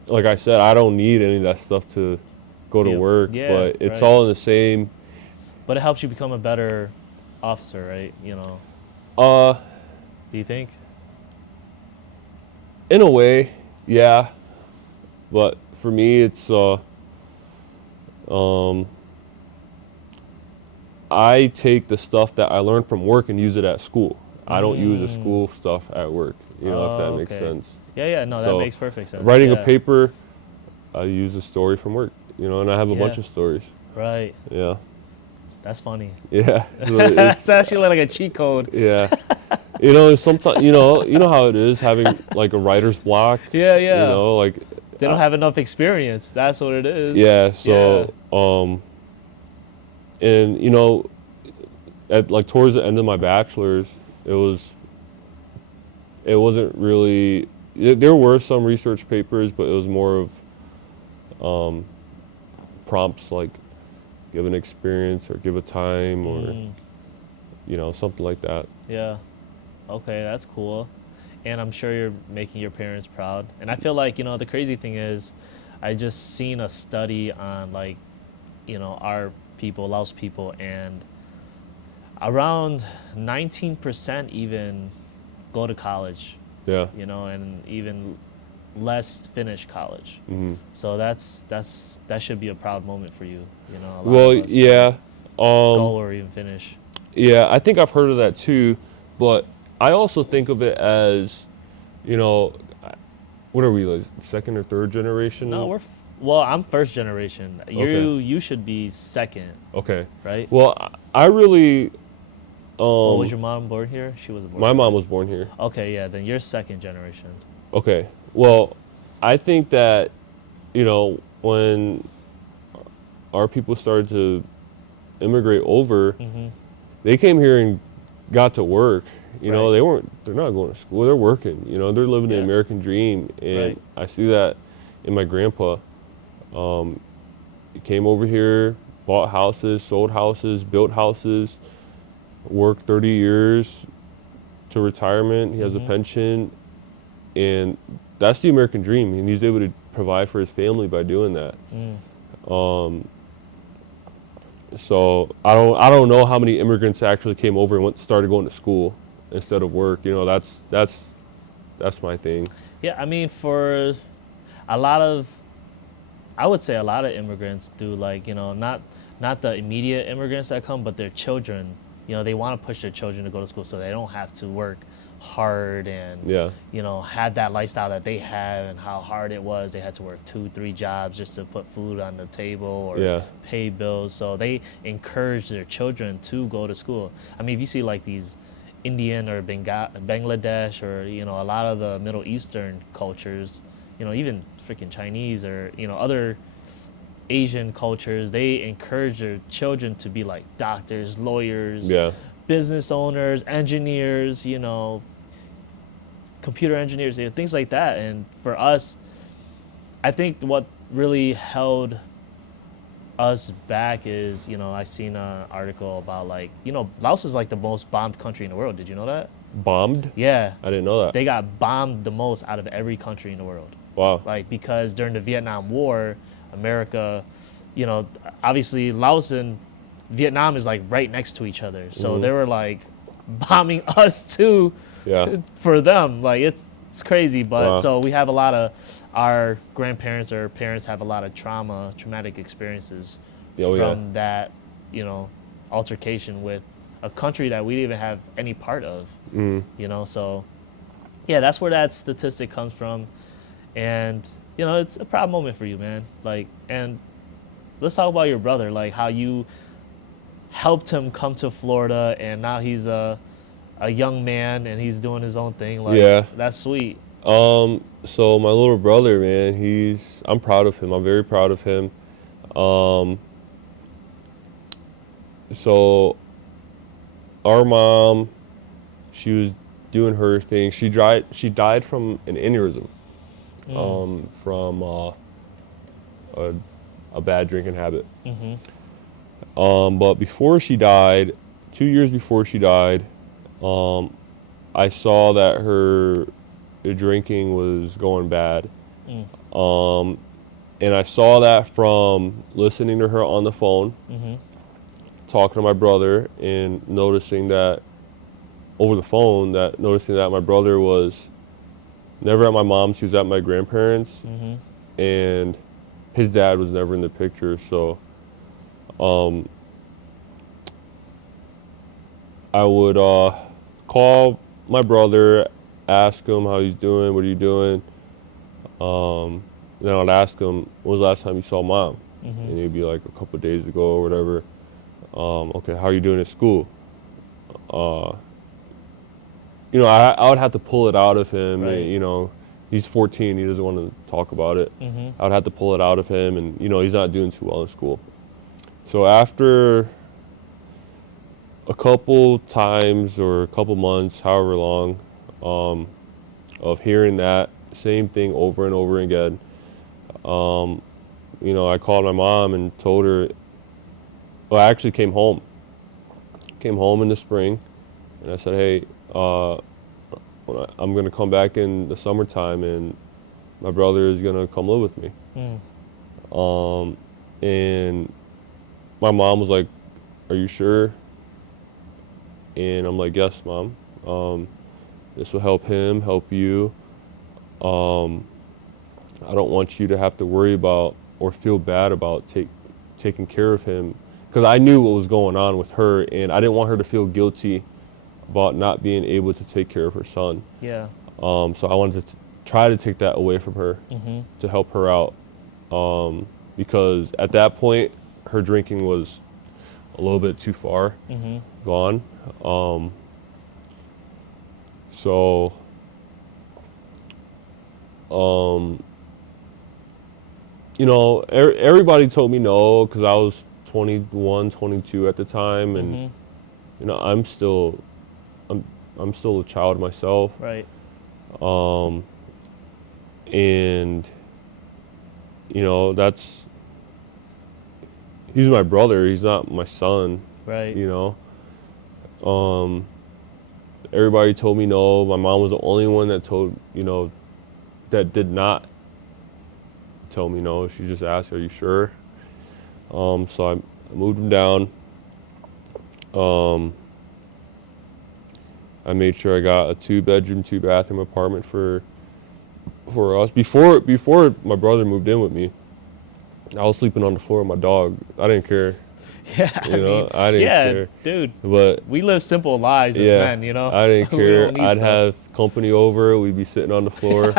Like I said, I don't need any of that stuff to go to Yeah. work, Yeah, but it's right. all in the same. But it helps you become a better officer, right? Uh, Do you think? in a way, yeah. But for me, it's I take the stuff that I learned from work and use it at school. I don't use the school stuff at work. If that makes Okay. sense. Yeah, no, that So, makes perfect sense. Writing Yeah. a paper, I use a story from work. And I have a bunch Yeah. of stories. Right. Yeah. That's funny. Yeah. So That's actually like a cheat code. yeah. Sometimes how it is having like a writer's block. Yeah, yeah. Like They don't have enough experience. That's what it is. yeah. So and at like towards the end of my bachelor's, it wasn't really. There were some research papers, but it was more of prompts like give an experience or give a time or something like that. Yeah. Okay, that's cool. And I'm sure you're making your parents proud. And I feel like, the crazy thing is, I just seen a study on like, our people, Laos people, and around 19% even go to college, Yeah. and even less finish college. Hmm. So that should be a proud moment for you. A lot Well, of us yeah. go Um, or even finish. yeah, I think I've heard of that too, but I also think of it as, you know, what are we, like second or third No, generation? well, I'm first generation. Okay. You should be second, Okay. right? Well, I really, Well, was um, your mom born here? She wasn't born my here, mom right? was born here. Okay, yeah, then you're second generation. Okay. Well, I think that, when our people started to immigrate over, Mm-hmm. they came here and got to work. Right. They're not going to school, they're working. They're living the Yeah. American dream. And Right. I see that in my grandpa. He came over here, bought houses, sold houses, built houses, worked 30 years to retirement. He has a Mm-hmm. pension. And that's the American dream. And he's able to provide for his family by doing that. Mm. Um, so I don't know how many immigrants actually came over and started going to school instead of work. That's my thing. Yeah, I mean, for a lot of, I would say a lot of immigrants do, like, not the immediate immigrants that come, but their children. They want to push their children to go to school so they don't have to work hard and Yeah. have that lifestyle that they have, and how hard it was. They had to work 2-3 jobs just to put food on the table or Yeah. pay bills. So they encourage their children to go to school. I mean, if you see like these Indian or Bangladesh, or a lot of the Middle Eastern cultures, even freaking Chinese, or other Asian cultures, they encourage their children to be like doctors, lawyers, Yeah. business owners, engineers, computer engineers, things like that. And for us, I think what really held us back is, I seen an article about, like, Laos is like the most bombed country in the world. Did you know that? Bombed? Yeah. I didn't know that. They got bombed the most out of every country in the world. Wow. Like, because during the Vietnam War, America, obviously Laos and Vietnam is like right next to each other. So they were like bombing us too. Yeah. For them. Like, it's crazy. But Wow. so we have a lot of our grandparents or parents have a lot of traumatic experiences Oh, yeah. from that, altercation with a country that we didn't even have any part of. So yeah, that's where that statistic comes from. And it's a proud moment for you, man. Like, and let's talk about your brother, like how you helped him come to Florida, and now he's a young man and he's doing his own thing. Like, Yeah. that's sweet. So my little brother, man, I'm proud of him. I'm very proud of him. So our mom, she was doing her thing. She died from an aneurysm, from a bad drinking habit. But before she died, 2 years before she died, I saw that her drinking was going bad. And I saw that from listening to her on the phone, talking to my brother, and noticing that over the phone, noticing that my brother was never at my mom's, he was at my grandparents, and his dad was never in the picture. So I would call my brother, ask him how he's doing, what are you doing? Then I'd ask him, when was the last time you saw mom? And he'd be like, a couple of days ago or whatever. Okay, how are you doing at school? I would have to pull it out of him. Right. And, he's 14, he doesn't want to talk about it. I would have to pull it out of him, and he's not doing too well in school. So after a couple times or a couple months, however long, of hearing that same thing over and over again, I called my mom and told her. Well, I actually came home in the spring, and I said, hey, I'm going to come back in the summertime, and my brother is going to come live with me. And my mom was like, "Are you sure?" And I'm like, "Yes, Mom. This will help him, help you. Um, I don't want you to have to worry about or feel bad about taking care of him." Because I knew what was going on with her, and I didn't want her to feel guilty about not being able to take care of her son. Yeah. So I wanted to try to take that away from her to help her out. Because at that point, her drinking was a little bit too far gone. So, you know, everybody told me no because I was 21, 22 at the time, and you know, I'm still a child myself. Right. And you know, he's my brother. He's not my son. Right. You know, everybody told me no. My mom was the only one that that did not tell me no. She just asked, "Are you sure?" So I moved him down. I made sure I got a 2-bedroom, 2-bathroom apartment for us. Before my brother moved in with me, I was sleeping on the floor with my dog. I didn't care. Yeah. I didn't yeah, care. dude. But We live simple lives as men, you know? I didn't We care. don't need I'd stuff. have company over. We'd be sitting on the floor,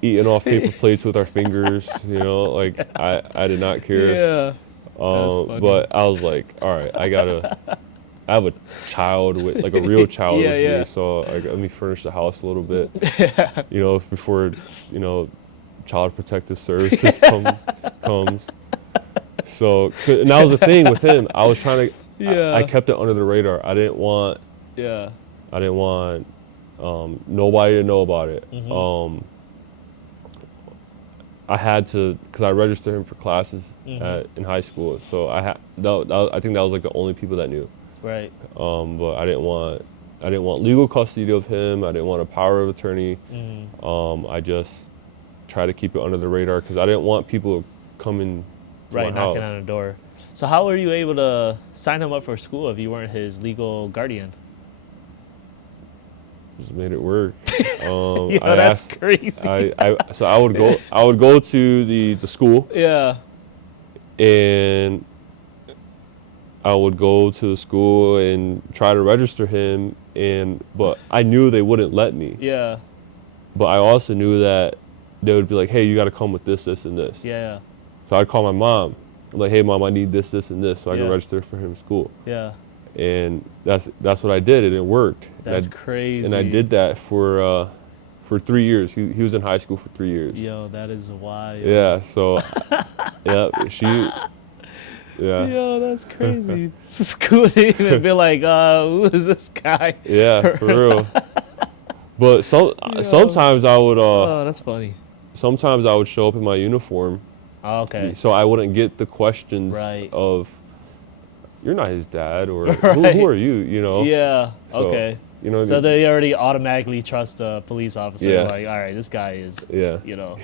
eating off paper plates with our fingers. You know, like I did not care. Yeah. That's funny. But I was like, all right, I have a child with like a real child Yeah, with yeah. me, so like, let me furnish the house a little bit. You know, before Child Protective Services comes. So, and that was the thing with him. I was trying to. Yeah. I kept it under the radar. I didn't want Yeah. nobody to know about it. I had to, because I registered him for classes in high school. So I think that was like the only people that knew. Right. But I didn't want legal custody of him. I didn't want a power of attorney. I just tried to keep it under the radar because I didn't want people coming to Right, my knocking house. on the door. So how were you able to sign him up for school if you weren't his legal guardian? Just made it work. Yo, I that's asked, crazy. so I would go to the school, Yeah. and I would go to the school and try to register him, but I knew they wouldn't let me. Yeah. But I also knew that they would be like, "Hey, you got to come with this, this, and this." Yeah. So I'd call my mom. I'm like, "Hey, Mom, I need this, this, and this, so I can Yeah. register for him in school." Yeah. And that's what I did, and it worked. That's and crazy. And I did that for 3 years. He was in high school for 3 years. Yo, that is wild. Yeah. So, yeah, yeah. Yo, that's crazy. School didn't even be like, who is this guy? Yeah, for real. But sometimes I would Oh, that's funny. sometimes I would show up in my uniform, Oh, okay. so I wouldn't get the questions Right. of, "You're not his dad," or Right. who are you? You know. Yeah. So, Okay. You know. So they already automatically trust the police officer. Yeah. Like, all right, this guy is, Yeah. you know.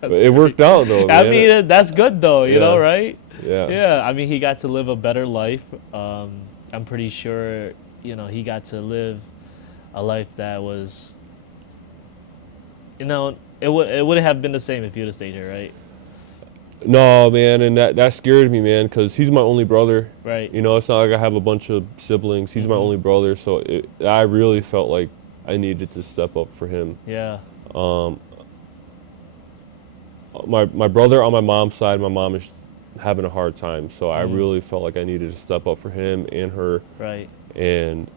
But it worked out though, I man. mean, that's good though, you know, Yeah. right? Yeah. Yeah. I mean, he got to live a better life. I'm pretty sure, you know, he got to live a life that was, you know, it wouldn't have been the same if he would have stayed here, right? No, man, and that scared me, man, because he's my only brother. Right. You know, it's not like I have a bunch of siblings. He's my only brother, so I really felt like I needed to step up for him. Yeah. My brother on my mom's side, my mom is having a hard time, so I really felt like I needed to step up for him and her, Right. and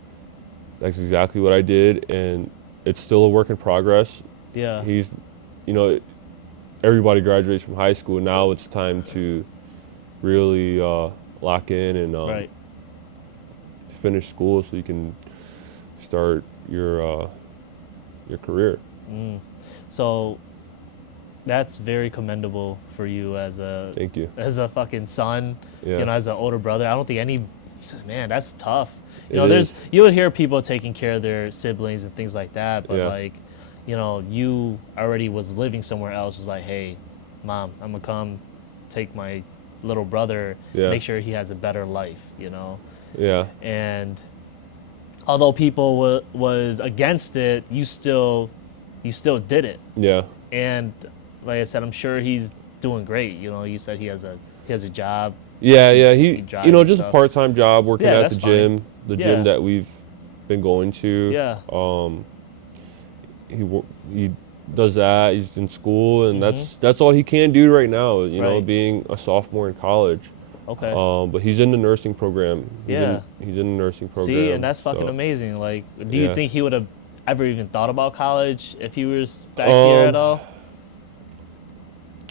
that's exactly what I did, and it's still a work in progress. Yeah. He's, you know, everybody graduates from high school. Now it's time to really lock in and Right. finish school so you can start your career. So that's very commendable for you as a Thank you. fucking son, Yeah. you know, as an older brother. I don't think man, that's tough. You It know, is. you would hear people taking care of their siblings and things like that, but Yeah. like, you know, you already was living somewhere else, was like, hey, mom, I'm gonna come take my little brother, Yeah. make sure he has a better life, you know. Yeah. And although people was against it, you still did it. Yeah. And like I said, I'm sure he's doing great. You know, you said he has a job. Yeah, yeah. He He, drives and just a stuff. part-time job working Yeah, at that's the fine. gym, Yeah. that we've been going to. Yeah. He does that. He's in school, and Mm-hmm. that's all he can do right now. Right. Being a sophomore in college. Okay. But he's in the nursing program. Yeah. He's in the nursing program. See, and that's fucking so, amazing. Like, do you yeah. think he would have ever even thought about college if he was back here at all?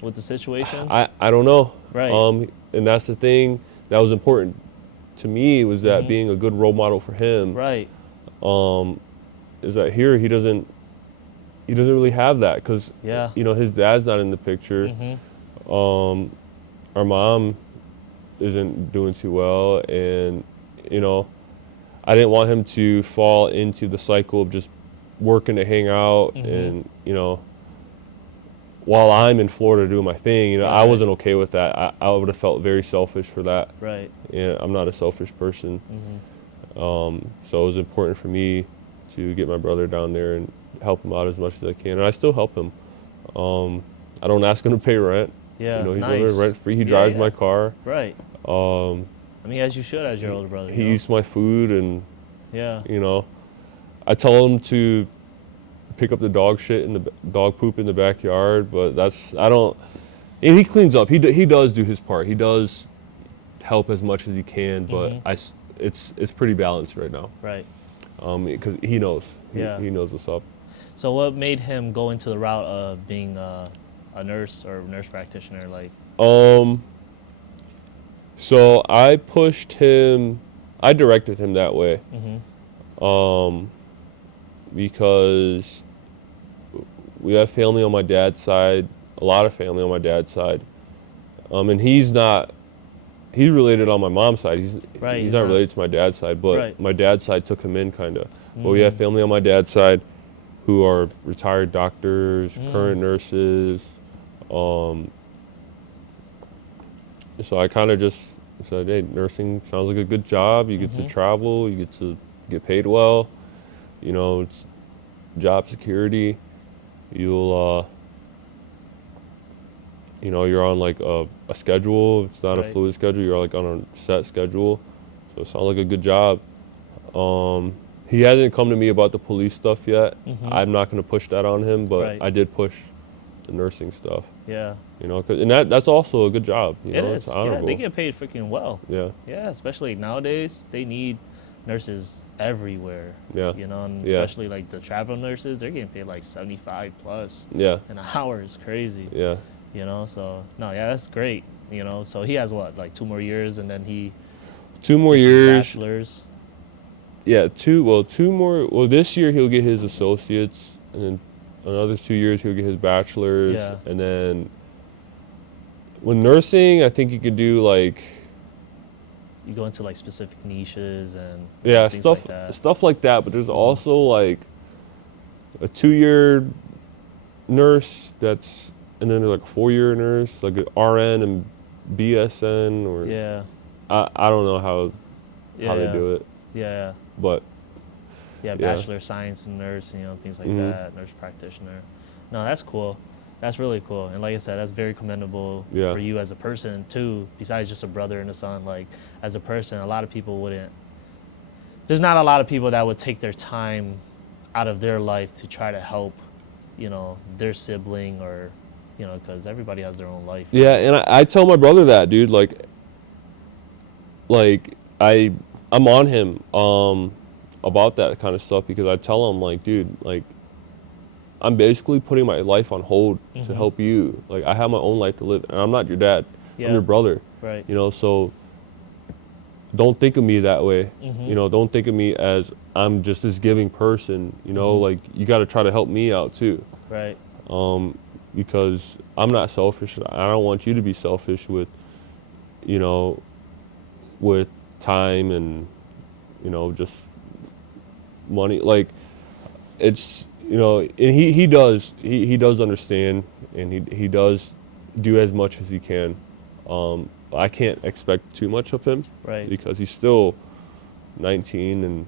With the situation? I don't know. Right. And that's the thing that was important to me, was that being a good role model for him. Right. Is that here he doesn't really have that, because Yeah. his dad's not in the picture. Mm-hmm. Our mom isn't doing too well, and I didn't want him to fall into the cycle of just working to hang out, and while I'm in Florida doing my thing, I Right. wasn't okay with that. I would have felt very selfish for that. Right. And I'm not a selfish person. Mm-hmm. So it was important for me to get my brother down there and help him out as much as I can. And I still help him. I don't ask him to pay rent. Yeah. He's nice. living rent free. He Yeah, drives yeah. my car. Right. Um, I mean, as you should, as your older brother. he you know? eats my food, and Yeah. I tell him to pick up the dog shit and the dog poop in the backyard, but and he cleans up. He does do his part. He does help as much as he can, but it's pretty balanced right now. Right. Because he knows. Yeah. He knows what's up. So what made him go into the route of being a nurse or nurse practitioner? Like, So I pushed him. I directed him that way. Because we have family on my dad's side, a lot of family on my dad's side, and he's related on my mom's side. He's not related to my dad's side, but my dad's side took him in kind of. But we have family on my dad's side who are retired doctors, current nurses. So I kind of just said, hey, nursing sounds like a good job. You get to travel, you get to get paid well. It's job security. You'll, you're on like a schedule. It's not a fluid schedule. You're like on a set schedule. So it sounds like a good job. He hasn't come to me about the police stuff yet. I'm not going to push that on him, but I did push the nursing stuff. yeah. And that's also a good job. It It's is. Yeah, honorable. they get paid freaking well. Yeah. Yeah, especially nowadays, they need nurses everywhere. Yeah. And Yeah. especially like the travel nurses, they're getting paid like 75 plus. Yeah. An hour is crazy. Yeah. So no, yeah, that's great. So he has what, like 2 more years, and then he 2 more gets his years. bachelor's. Yeah, 2 more. Well, this year he'll get his associates, and then another 2 years he'll get his bachelor's. Yeah. And then with nursing, I think you could do like, You go into like specific niches and yeah, things stuff like that. stuff like that. But there's also like a 2-year nurse and then like a 4-year nurse, like an RN and BSN, or Yeah. I don't know how they Yeah. do it, Yeah. but Yeah, bachelor of science and nurse, things like that, nurse practitioner. No, that's cool. That's really cool. And like I said, that's very commendable Yeah. for you as a person too, besides just a brother and a son. Like, as a person, a lot of people there's not a lot of people that would take their time out of their life to try to help, their sibling, or, because everybody has their own life. yeah. And I tell my brother that, dude, I'm on him about that kind of stuff, because I tell him, like, dude, like, I'm basically putting my life on hold to help you. Like, I have my own life to live, and I'm not your dad. Yeah. I'm your brother. Right. So don't think of me that way. Mm-hmm. Don't think of me as I'm just this giving person. Like, you got to try to help me out too. Right. Because I'm not selfish. I don't want you to be selfish with time and just money. Like, it's you know, and he does understand, and he does do as much as he can. I can't expect too much of him Right. because he's still 19 and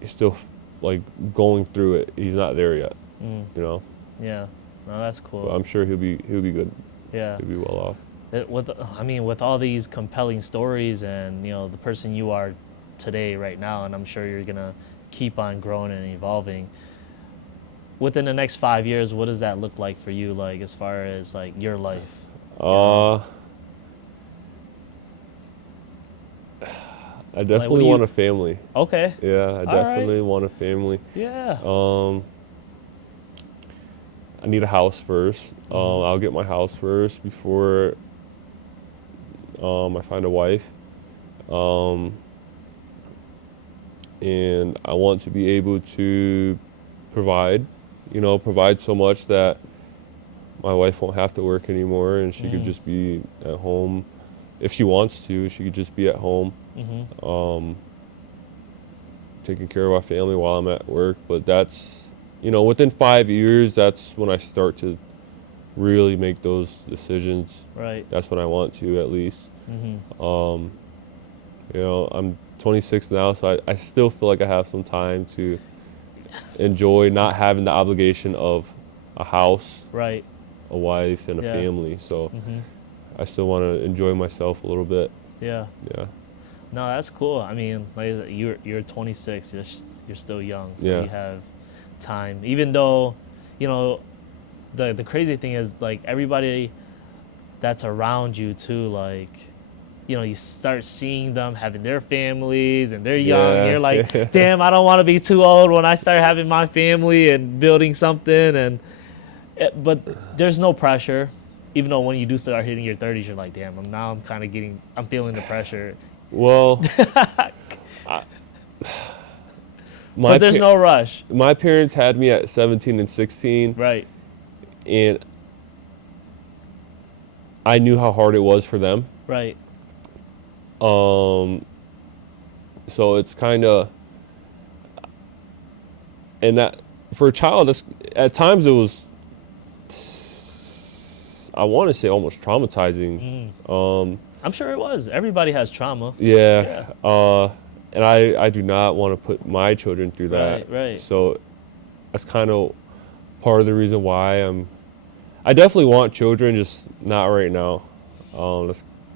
he's still like going through it. He's not there yet, Mm. you know. Yeah. No, that's But cool. I'm sure he'll be good. Yeah. He'll be well off. With all these compelling stories and, you know, the person you are today, right now, and I'm sure you're gonna keep on growing and evolving. Within the next 5 years, what does that look like for you? Like, as far as like your life? I definitely want a family. Okay. Yeah, I definitely want a family. Yeah. I need a house first. I'll get my house first before I find a wife. And I want to be able to provide, provide so much that my wife won't have to work anymore and she could just be at home. If she wants to, she could just be at home, taking care of our family while I'm at work. But that's, within 5 years, that's when I start to really make those decisions. Right. That's when I want to, at least. I'm 26 now, so I still feel like I have some time to enjoy not having the obligation of a house, Right. a wife, and a Yeah. family. So I still want to enjoy myself a little bit. Yeah. Yeah. No, that's cool. I mean, like you're 26. You're still young, so Yeah. you have time. Even though, the crazy thing is, like, everybody that's around you too, like, you start seeing them having their families and they're young. Yeah. You're like, damn, I don't want to be too old when I start having my family and building something. But there's no pressure. Even though when you do start hitting your 30s, you're like, damn, I'm feeling the pressure. Well, But there's no rush. My parents had me at 17 and 16, Right. and I knew how hard it was for them. Right. So it's kind of, and that for a child, at times it was, I want to say, almost traumatizing. I'm sure it was. Everybody has trauma. Yeah. And I do not want to put my children through that. Right. So that's kind of part of the reason why I definitely want children, just not right now.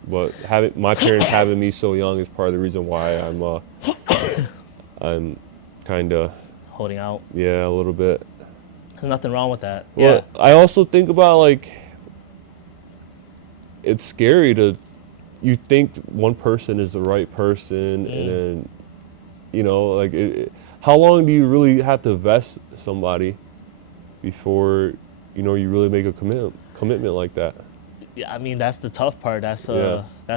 But my parents having me so young is part of the reason why I'm kind of Holding out. a little bit. There's nothing wrong with that. Well, yeah. I also think about, like, it's scary you think one person is the right person, and then, how long do you really have to vest somebody before, you really make a commitment like that? Yeah, I mean, that's the tough part. That's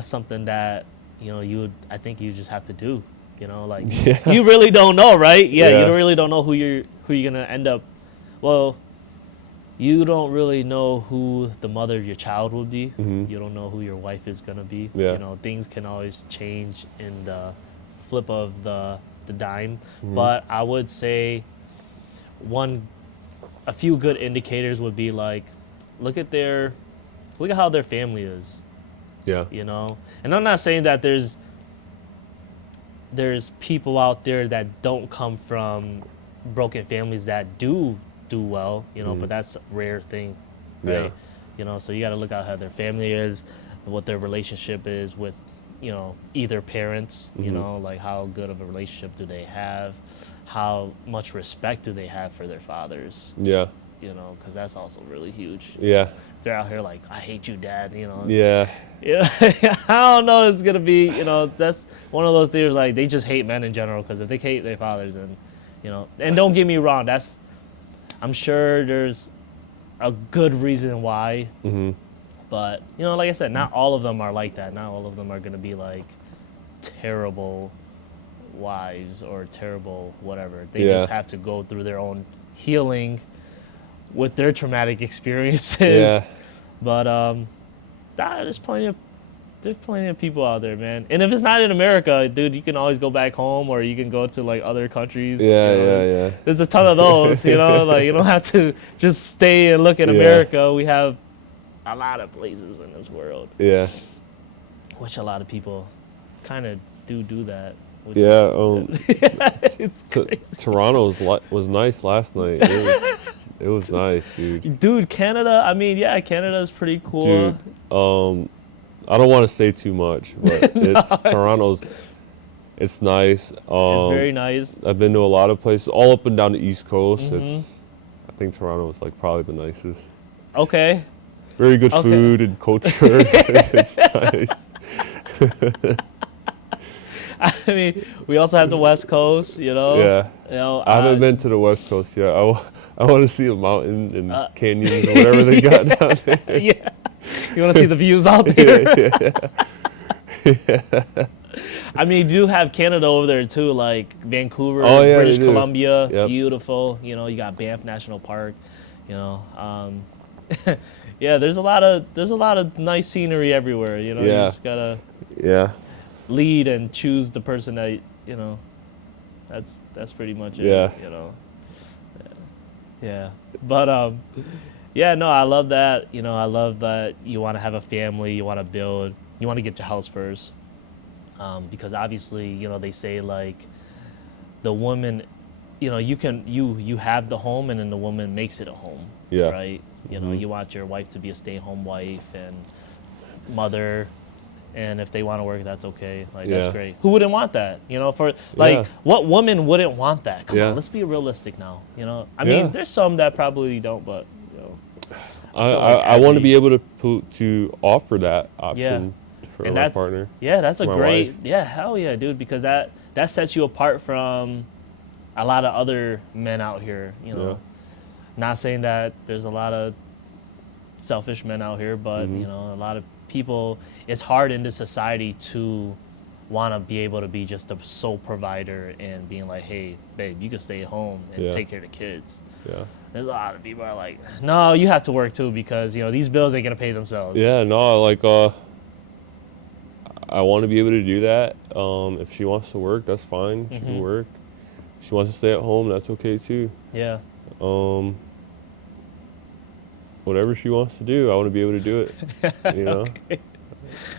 something that, I think you just have to do, like, you really don't know, right? Yeah. You really don't know who you're going to end up. Well, you don't really know who the mother of your child will be. You don't know who your wife is going to be. Yeah. Things can always change in the flip of the dime. But I would say a few good indicators would be, like, look at how their family is. Yeah. And I'm not saying that there's people out there that don't come from broken families that do well, but that's a rare thing, right? So you got to look at how their family is, what their relationship is with, either parents, like, how good of a relationship do they have, how much respect do they have for their fathers, Yeah. Because that's also really huge. Yeah. They're out here like, I hate you, Dad, Yeah. I don't know, it's gonna be, that's one of those things, like, they just hate men in general, because if they hate their fathers, and and don't get me wrong, I'm sure there's a good reason why, but like I said, not all of them are like that. Not all of them are gonna be like terrible wives or terrible whatever. They just have to go through their own healing with their traumatic experiences. Yeah. But there's plenty of there's plenty of people out there, man. And if it's not in America, dude, you can always go back home, or you can go to like other countries. Yeah, you know? yeah. There's a ton of those, you know. Like you don't have to just stay and look in Yeah. America. We have a lot of places in this world, Yeah. which a lot of people kind of do that. Which Yeah. it's crazy. Toronto was nice last night. It was nice, dude. Dude, Canada. I mean, yeah, Canada is pretty cool. Dude, I don't want to say too much, but Toronto's. It's nice. It's very nice. I've been to a lot of places, all up and down the East Coast. Mm-hmm. I think Toronto is like probably the nicest. Okay. Very good food and culture. It's nice. I mean, we also have the West Coast, you know. Yeah. You know, I haven't been to the West Coast yet. I want to see a mountain and canyons or whatever they got down there. Yeah. You want to see the views out there? Yeah. I mean, you do have Canada over there too, like Vancouver, Oh, yeah, British they do. Columbia, Yep. beautiful. You know, you got Banff National Park. You know, yeah. There's a lot of nice scenery everywhere. You know, you Yeah. just gotta Yeah. lead and choose the person that you know. That's pretty much it. Yeah. You know. Yeah. But yeah, no, I love that. You know, I love that you want to have a family, you want to build, you want to get your house first. Because obviously, you know, they say like the woman, you know, you have the home and then the woman makes it a home. Yeah. Right. You know, you want your wife to be a stay-at-home wife and mother. And if they want to work, that's okay. Like, that's Yeah. great. Who wouldn't want that? You know, for like, Yeah. what woman wouldn't want that? Come Yeah. on, let's be realistic now. You know, I Yeah. mean, there's some that probably don't, but, you know. I want to be able to offer that option for And my that's- partner. Yeah, that's a My great, wife. yeah, hell yeah, dude, because that sets you apart from a lot of other men out here, you know. Yeah. Not saying that there's a lot of selfish men out here, but, Mm-hmm. you know, a lot of people, it's hard in this society to want to be able to be just the sole provider and being like, hey, babe, you can stay at home and Yeah. take care of the kids. Yeah. There's a lot of people are like, no, you have to work too because, you know, these bills ain't going to pay themselves. Yeah. No. Like I want to be able to do that. If she wants to work, that's fine. She can work. If she wants to stay at home, that's okay too. Yeah. Whatever she wants to do, I want to be able to do it. You know. Okay.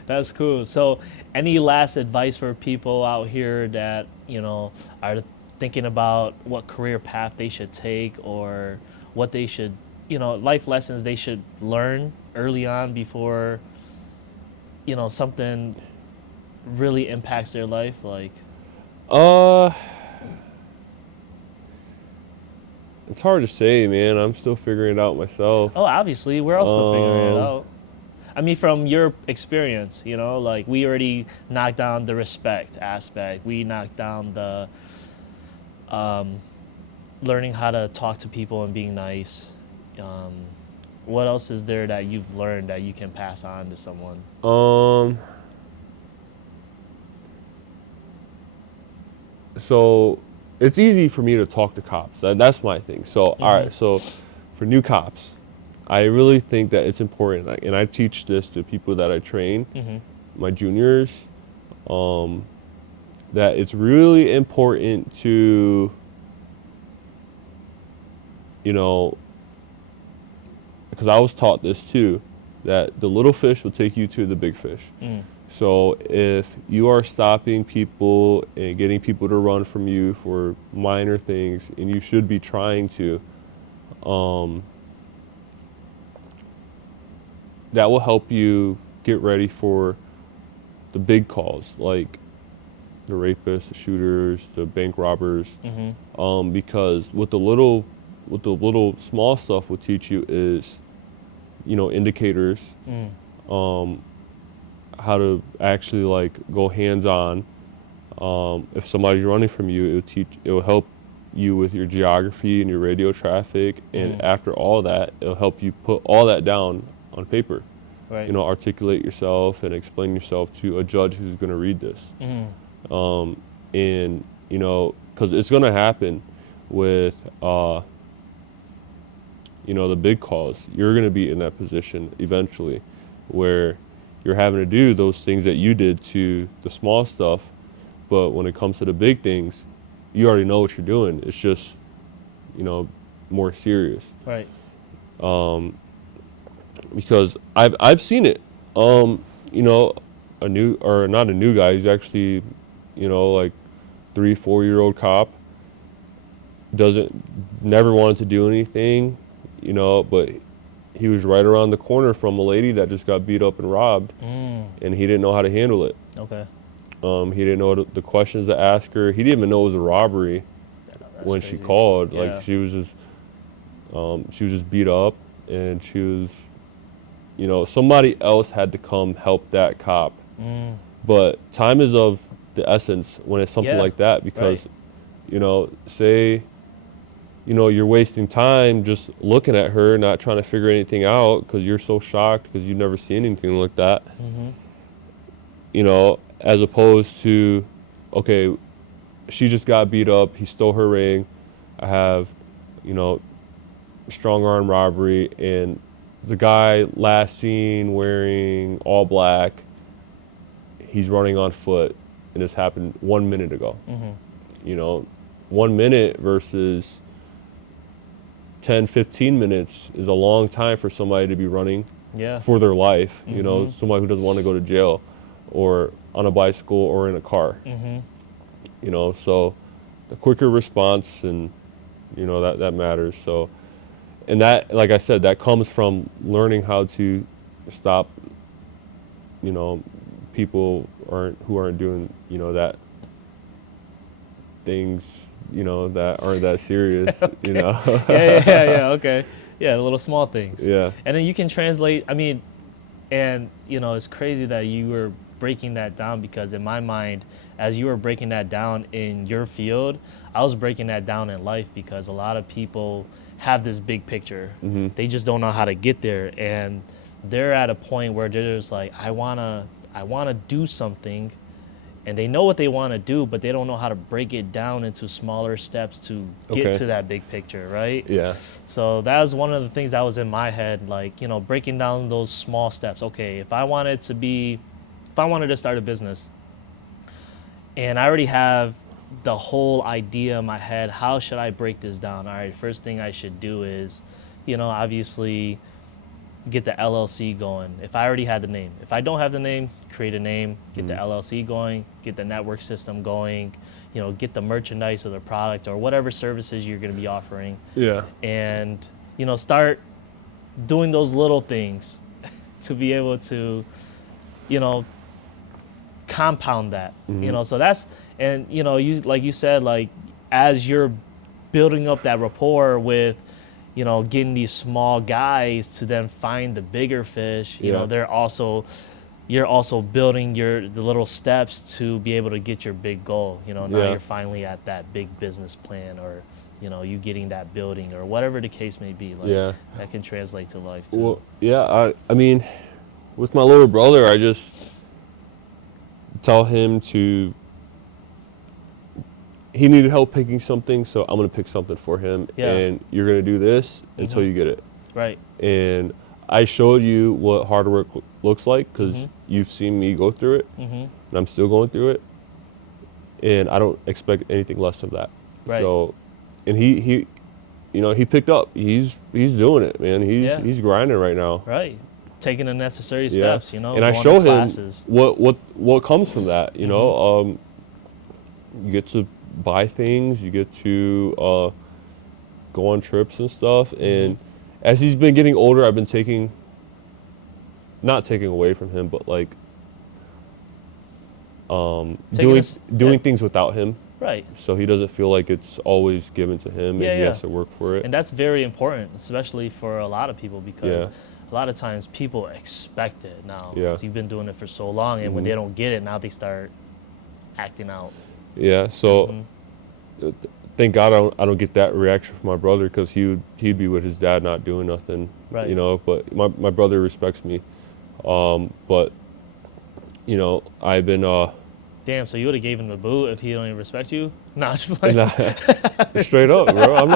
That's cool. So, any last advice for people out here that, you know, are thinking about what career path they should take or what they should, you know, life lessons they should learn early on before, you know, something really impacts their life? Like, It's hard to say, man. I'm still figuring it out myself. oh, obviously, we're all still figuring it Um, out. I mean, from your experience, you know, like we already knocked down the respect aspect. We knocked down the learning how to talk to people and being nice. What else is there that you've learned that you can pass on to someone? So it's easy for me to talk to cops. That's my thing. So, all right. So for new cops, I really think that it's important, and I teach this to people that I train, my juniors, that it's really important to, you know, because I was taught this too, that the little fish will take you to the big fish. So if you are stopping people and getting people to run from you for minor things, and you should be trying to, that will help you get ready for the big calls, like the rapists, the shooters, the bank robbers. Because what the little small stuff will teach you is, you know, indicators, how to actually like go hands-on. If somebody's running from you, it will help you with your geography and your radio traffic, and after all that, it'll help you put all that down on paper. Right. You know, articulate yourself and explain yourself to a judge who's going to read this. And you know, because it's going to happen with you know, the big calls. You're going to be in that position eventually where you're having to do those things that you did to the small stuff. But when it comes to the big things, you already know what you're doing. It's just, more serious. Right. Because I've seen it. A new, or not a new guy, he's actually, like 3-4 year old cop, never wanted to do anything, but he was right around the corner from a lady that just got beat up and robbed, and he didn't know how to handle it. Okay. He didn't know the questions to ask her. He didn't even know it was a robbery when crazy. she called. Yeah. Like she was just beat up, and she was, somebody else had to come help that cop. But time is of the essence when it's something Yeah. like that, because, say, you're wasting time just looking at her, not trying to figure anything out because you're so shocked because you've never seen anything like that. As opposed to, okay, she just got beat up, he stole her ring, I have, strong arm robbery, and the guy last seen wearing all black, he's running on foot, and this happened 1 minute ago. 1 minute versus 10-15 minutes is a long time for somebody to be running for their life. Somebody who doesn't want to go to jail, or on a bicycle, or in a car. So the quicker response, and that matters. So, and that, like I said, that comes from learning how to stop people who aren't doing that things that aren't that serious. Okay. Yeah. Okay. Yeah, the little small things. Yeah. And then you can translate. I mean, and it's crazy that you were breaking that down, because in my mind, as you were breaking that down in your field, I was breaking that down in life, because a lot of people have this big picture. They just don't know how to get there, and they're at a point where they're just like, I wanna do something, and they know what they want to do, but they don't know how to break it down into smaller steps to get to that big picture, right? Yeah. So that was one of the things that was in my head, like, breaking down those small steps. Okay, if I wanted to start a business, and I already have the whole idea in my head, how should I break this down? All right, first thing I should do is, obviously get the LLC going. If I already had the name. If I don't have the name, create a name, get the LLC going, get the network system going, get the merchandise of the product or whatever services you're going to be offering. Yeah. And, start doing those little things to be able to, compound that. So that's, and, you, like you said, like, as you're building up that rapport with, getting these small guys to then find the bigger fish, you're also building the little steps to be able to get your big goal. Now you're finally at that big business plan, or, you getting that building, or whatever the case may be. Like, that can translate to life too. Well, yeah, I mean, with my little brother, I just tell him he needed help picking something, so I'm going to pick something for him. Yeah. And you're going to do this until you get it. Right. And I showed you what hard work looks like, because you've seen me go through it, and I'm still going through it. And I don't expect anything less of that. Right. So, and he picked up. He's doing it, man. He's grinding right now. Right. Taking the necessary steps, And I show him what comes from that. You get to buy things, you get to go on trips and stuff. And as he's been getting older, I've been not taking away from him, but like doing things without him. Right. So he doesn't feel like it's always given to him, and he has to work for it. And that's very important, especially for a lot of people, because a lot of times people expect it now. Yeah. So you've been doing it for so long, and when they don't get it, now they start acting out. Yeah, so thank God I don't get that reaction from my brother, because he'd be with his dad not doing nothing. Right. But my brother respects me. But I've been Damn, so you would have gave him the boot if he don't even respect you? Nah, just like, straight up, bro. I'm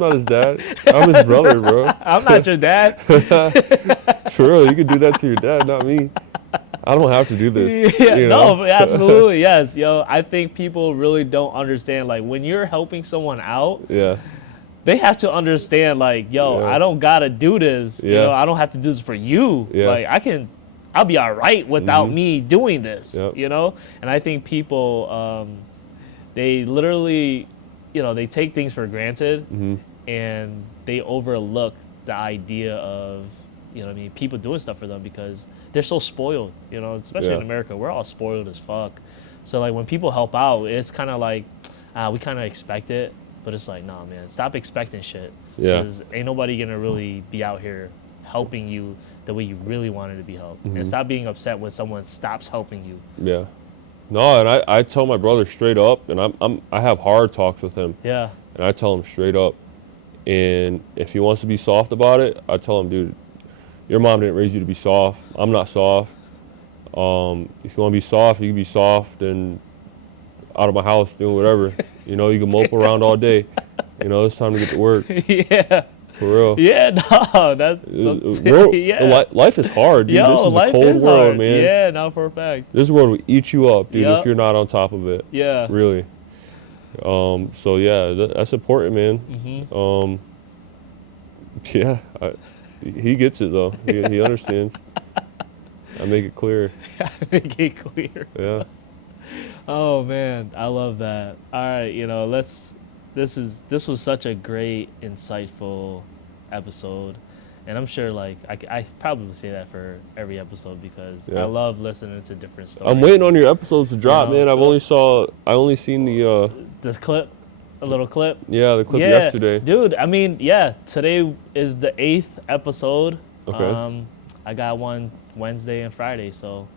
not his dad. I'm his brother, bro. I'm not your dad. For real, you could do that to your dad, not me. I don't have to do this. Yeah, you know? no, absolutely, yes, yo. I think people really don't understand. Like when you're helping someone out, Yeah. they have to understand. Like, yo, Yeah. I don't gotta do this. You Yeah. know, I don't have to do this for you. Yeah. Like I'll be all right without me doing this. Yep. You know, and I think people, they literally, you know, they take things for granted, and they overlook the idea of, you know what I mean, people doing stuff for them because they're so spoiled, you know, especially in Yeah. America. We're all spoiled as fuck. So like when people help out, it's kind of like, we kind of expect it, but it's like, nah, man, stop expecting shit. Yeah. Because ain't nobody gonna really be out here helping you the way you really wanted to be helped. And stop being upset when someone stops helping you. Yeah. No, and I tell my brother straight up, and I have hard talks with him, Yeah. and I tell him straight up. And if he wants to be soft about it, I tell him, dude, your mom didn't raise you to be soft. I'm not soft. If you want to be soft, you can be soft and out of my house doing whatever. You know, you can mope around all day. You know, it's time to get to work. Yeah. For real. Yeah, no, that's yeah. Life is hard, dude. Yo, This is life a cold is world, hard. man. Yeah, no, for a fact. This world will eat you up, dude, Yup. if you're not on top of it. Yeah. Really. So yeah, that's important, man. Yeah, he gets it though. He understands. I make it clear. Make it clear. Yeah. Oh man, I love that. All right, you know, this was such a great, insightful episode, and I'm sure like I probably say that for every episode because Yeah. I love listening to different stories. I'm waiting on your episodes to drop, know, man. I've so- only seen the This clip, a little clip. the clip Yeah, yesterday. dude. I mean, yeah. Today is the 8th episode. Okay. I got one Wednesday and Friday, so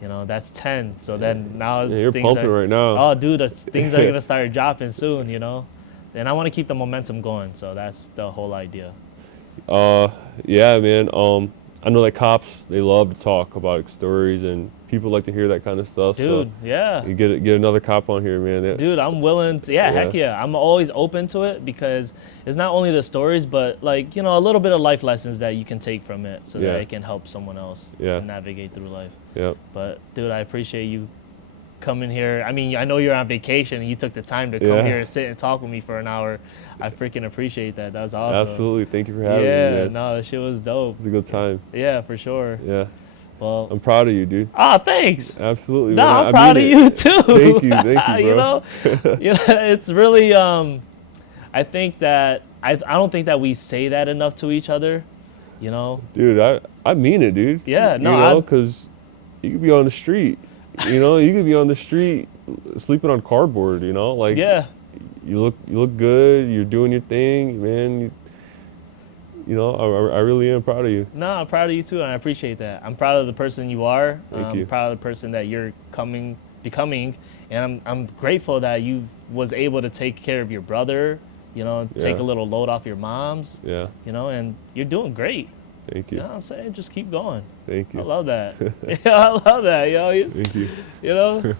you know that's 10. So then now Yeah, you're things pumping are, right now. Oh, dude, things are gonna start dropping soon. You know, and I want to keep the momentum going. So that's the whole idea. Yeah, man. I know that cops, they love to talk about like, stories, and people like to hear that kind of stuff. Dude, So yeah. you get another cop on here, man. Dude, I'm willing to, yeah, Yeah. heck yeah. I'm always open to it because it's not only the stories, but like, you know, a little bit of life lessons that you can take from it so Yeah. that it can help someone else Yeah. navigate through life. Yep. But dude, I appreciate you coming here. I mean, I know you're on vacation and you took the time to come Yeah. here and sit and talk with me for an hour. I freaking appreciate that. That was awesome. Absolutely. Thank you for having me, Yeah, man. no, that shit was dope. It was a good time. Yeah, for sure. Yeah. Well, I'm proud of you, dude. thanks. Absolutely. No, man. I'm I proud of mean you it. too. Thank you, bro. you know, it's really. I think that I don't think that we say that enough to each other. You know. Dude, I mean it, dude. Yeah, no, You know, because you could be on the street. You know, you could be on the street sleeping on cardboard. You know, like Yeah. you look good. You're doing your thing, man. You know, I really am proud of you. No, I'm proud of you too, and I appreciate that. I'm proud of the person you are. Thank I'm you. proud of the person that you're becoming, and I'm grateful that you was able to take care of your brother. You know, take Yeah. a little load off your mom's. Yeah. You know, and you're doing great. Thank You you. know what I'm saying? Just keep going. Thank I you. love that. Yeah, I love that, yo. Thank you. You know?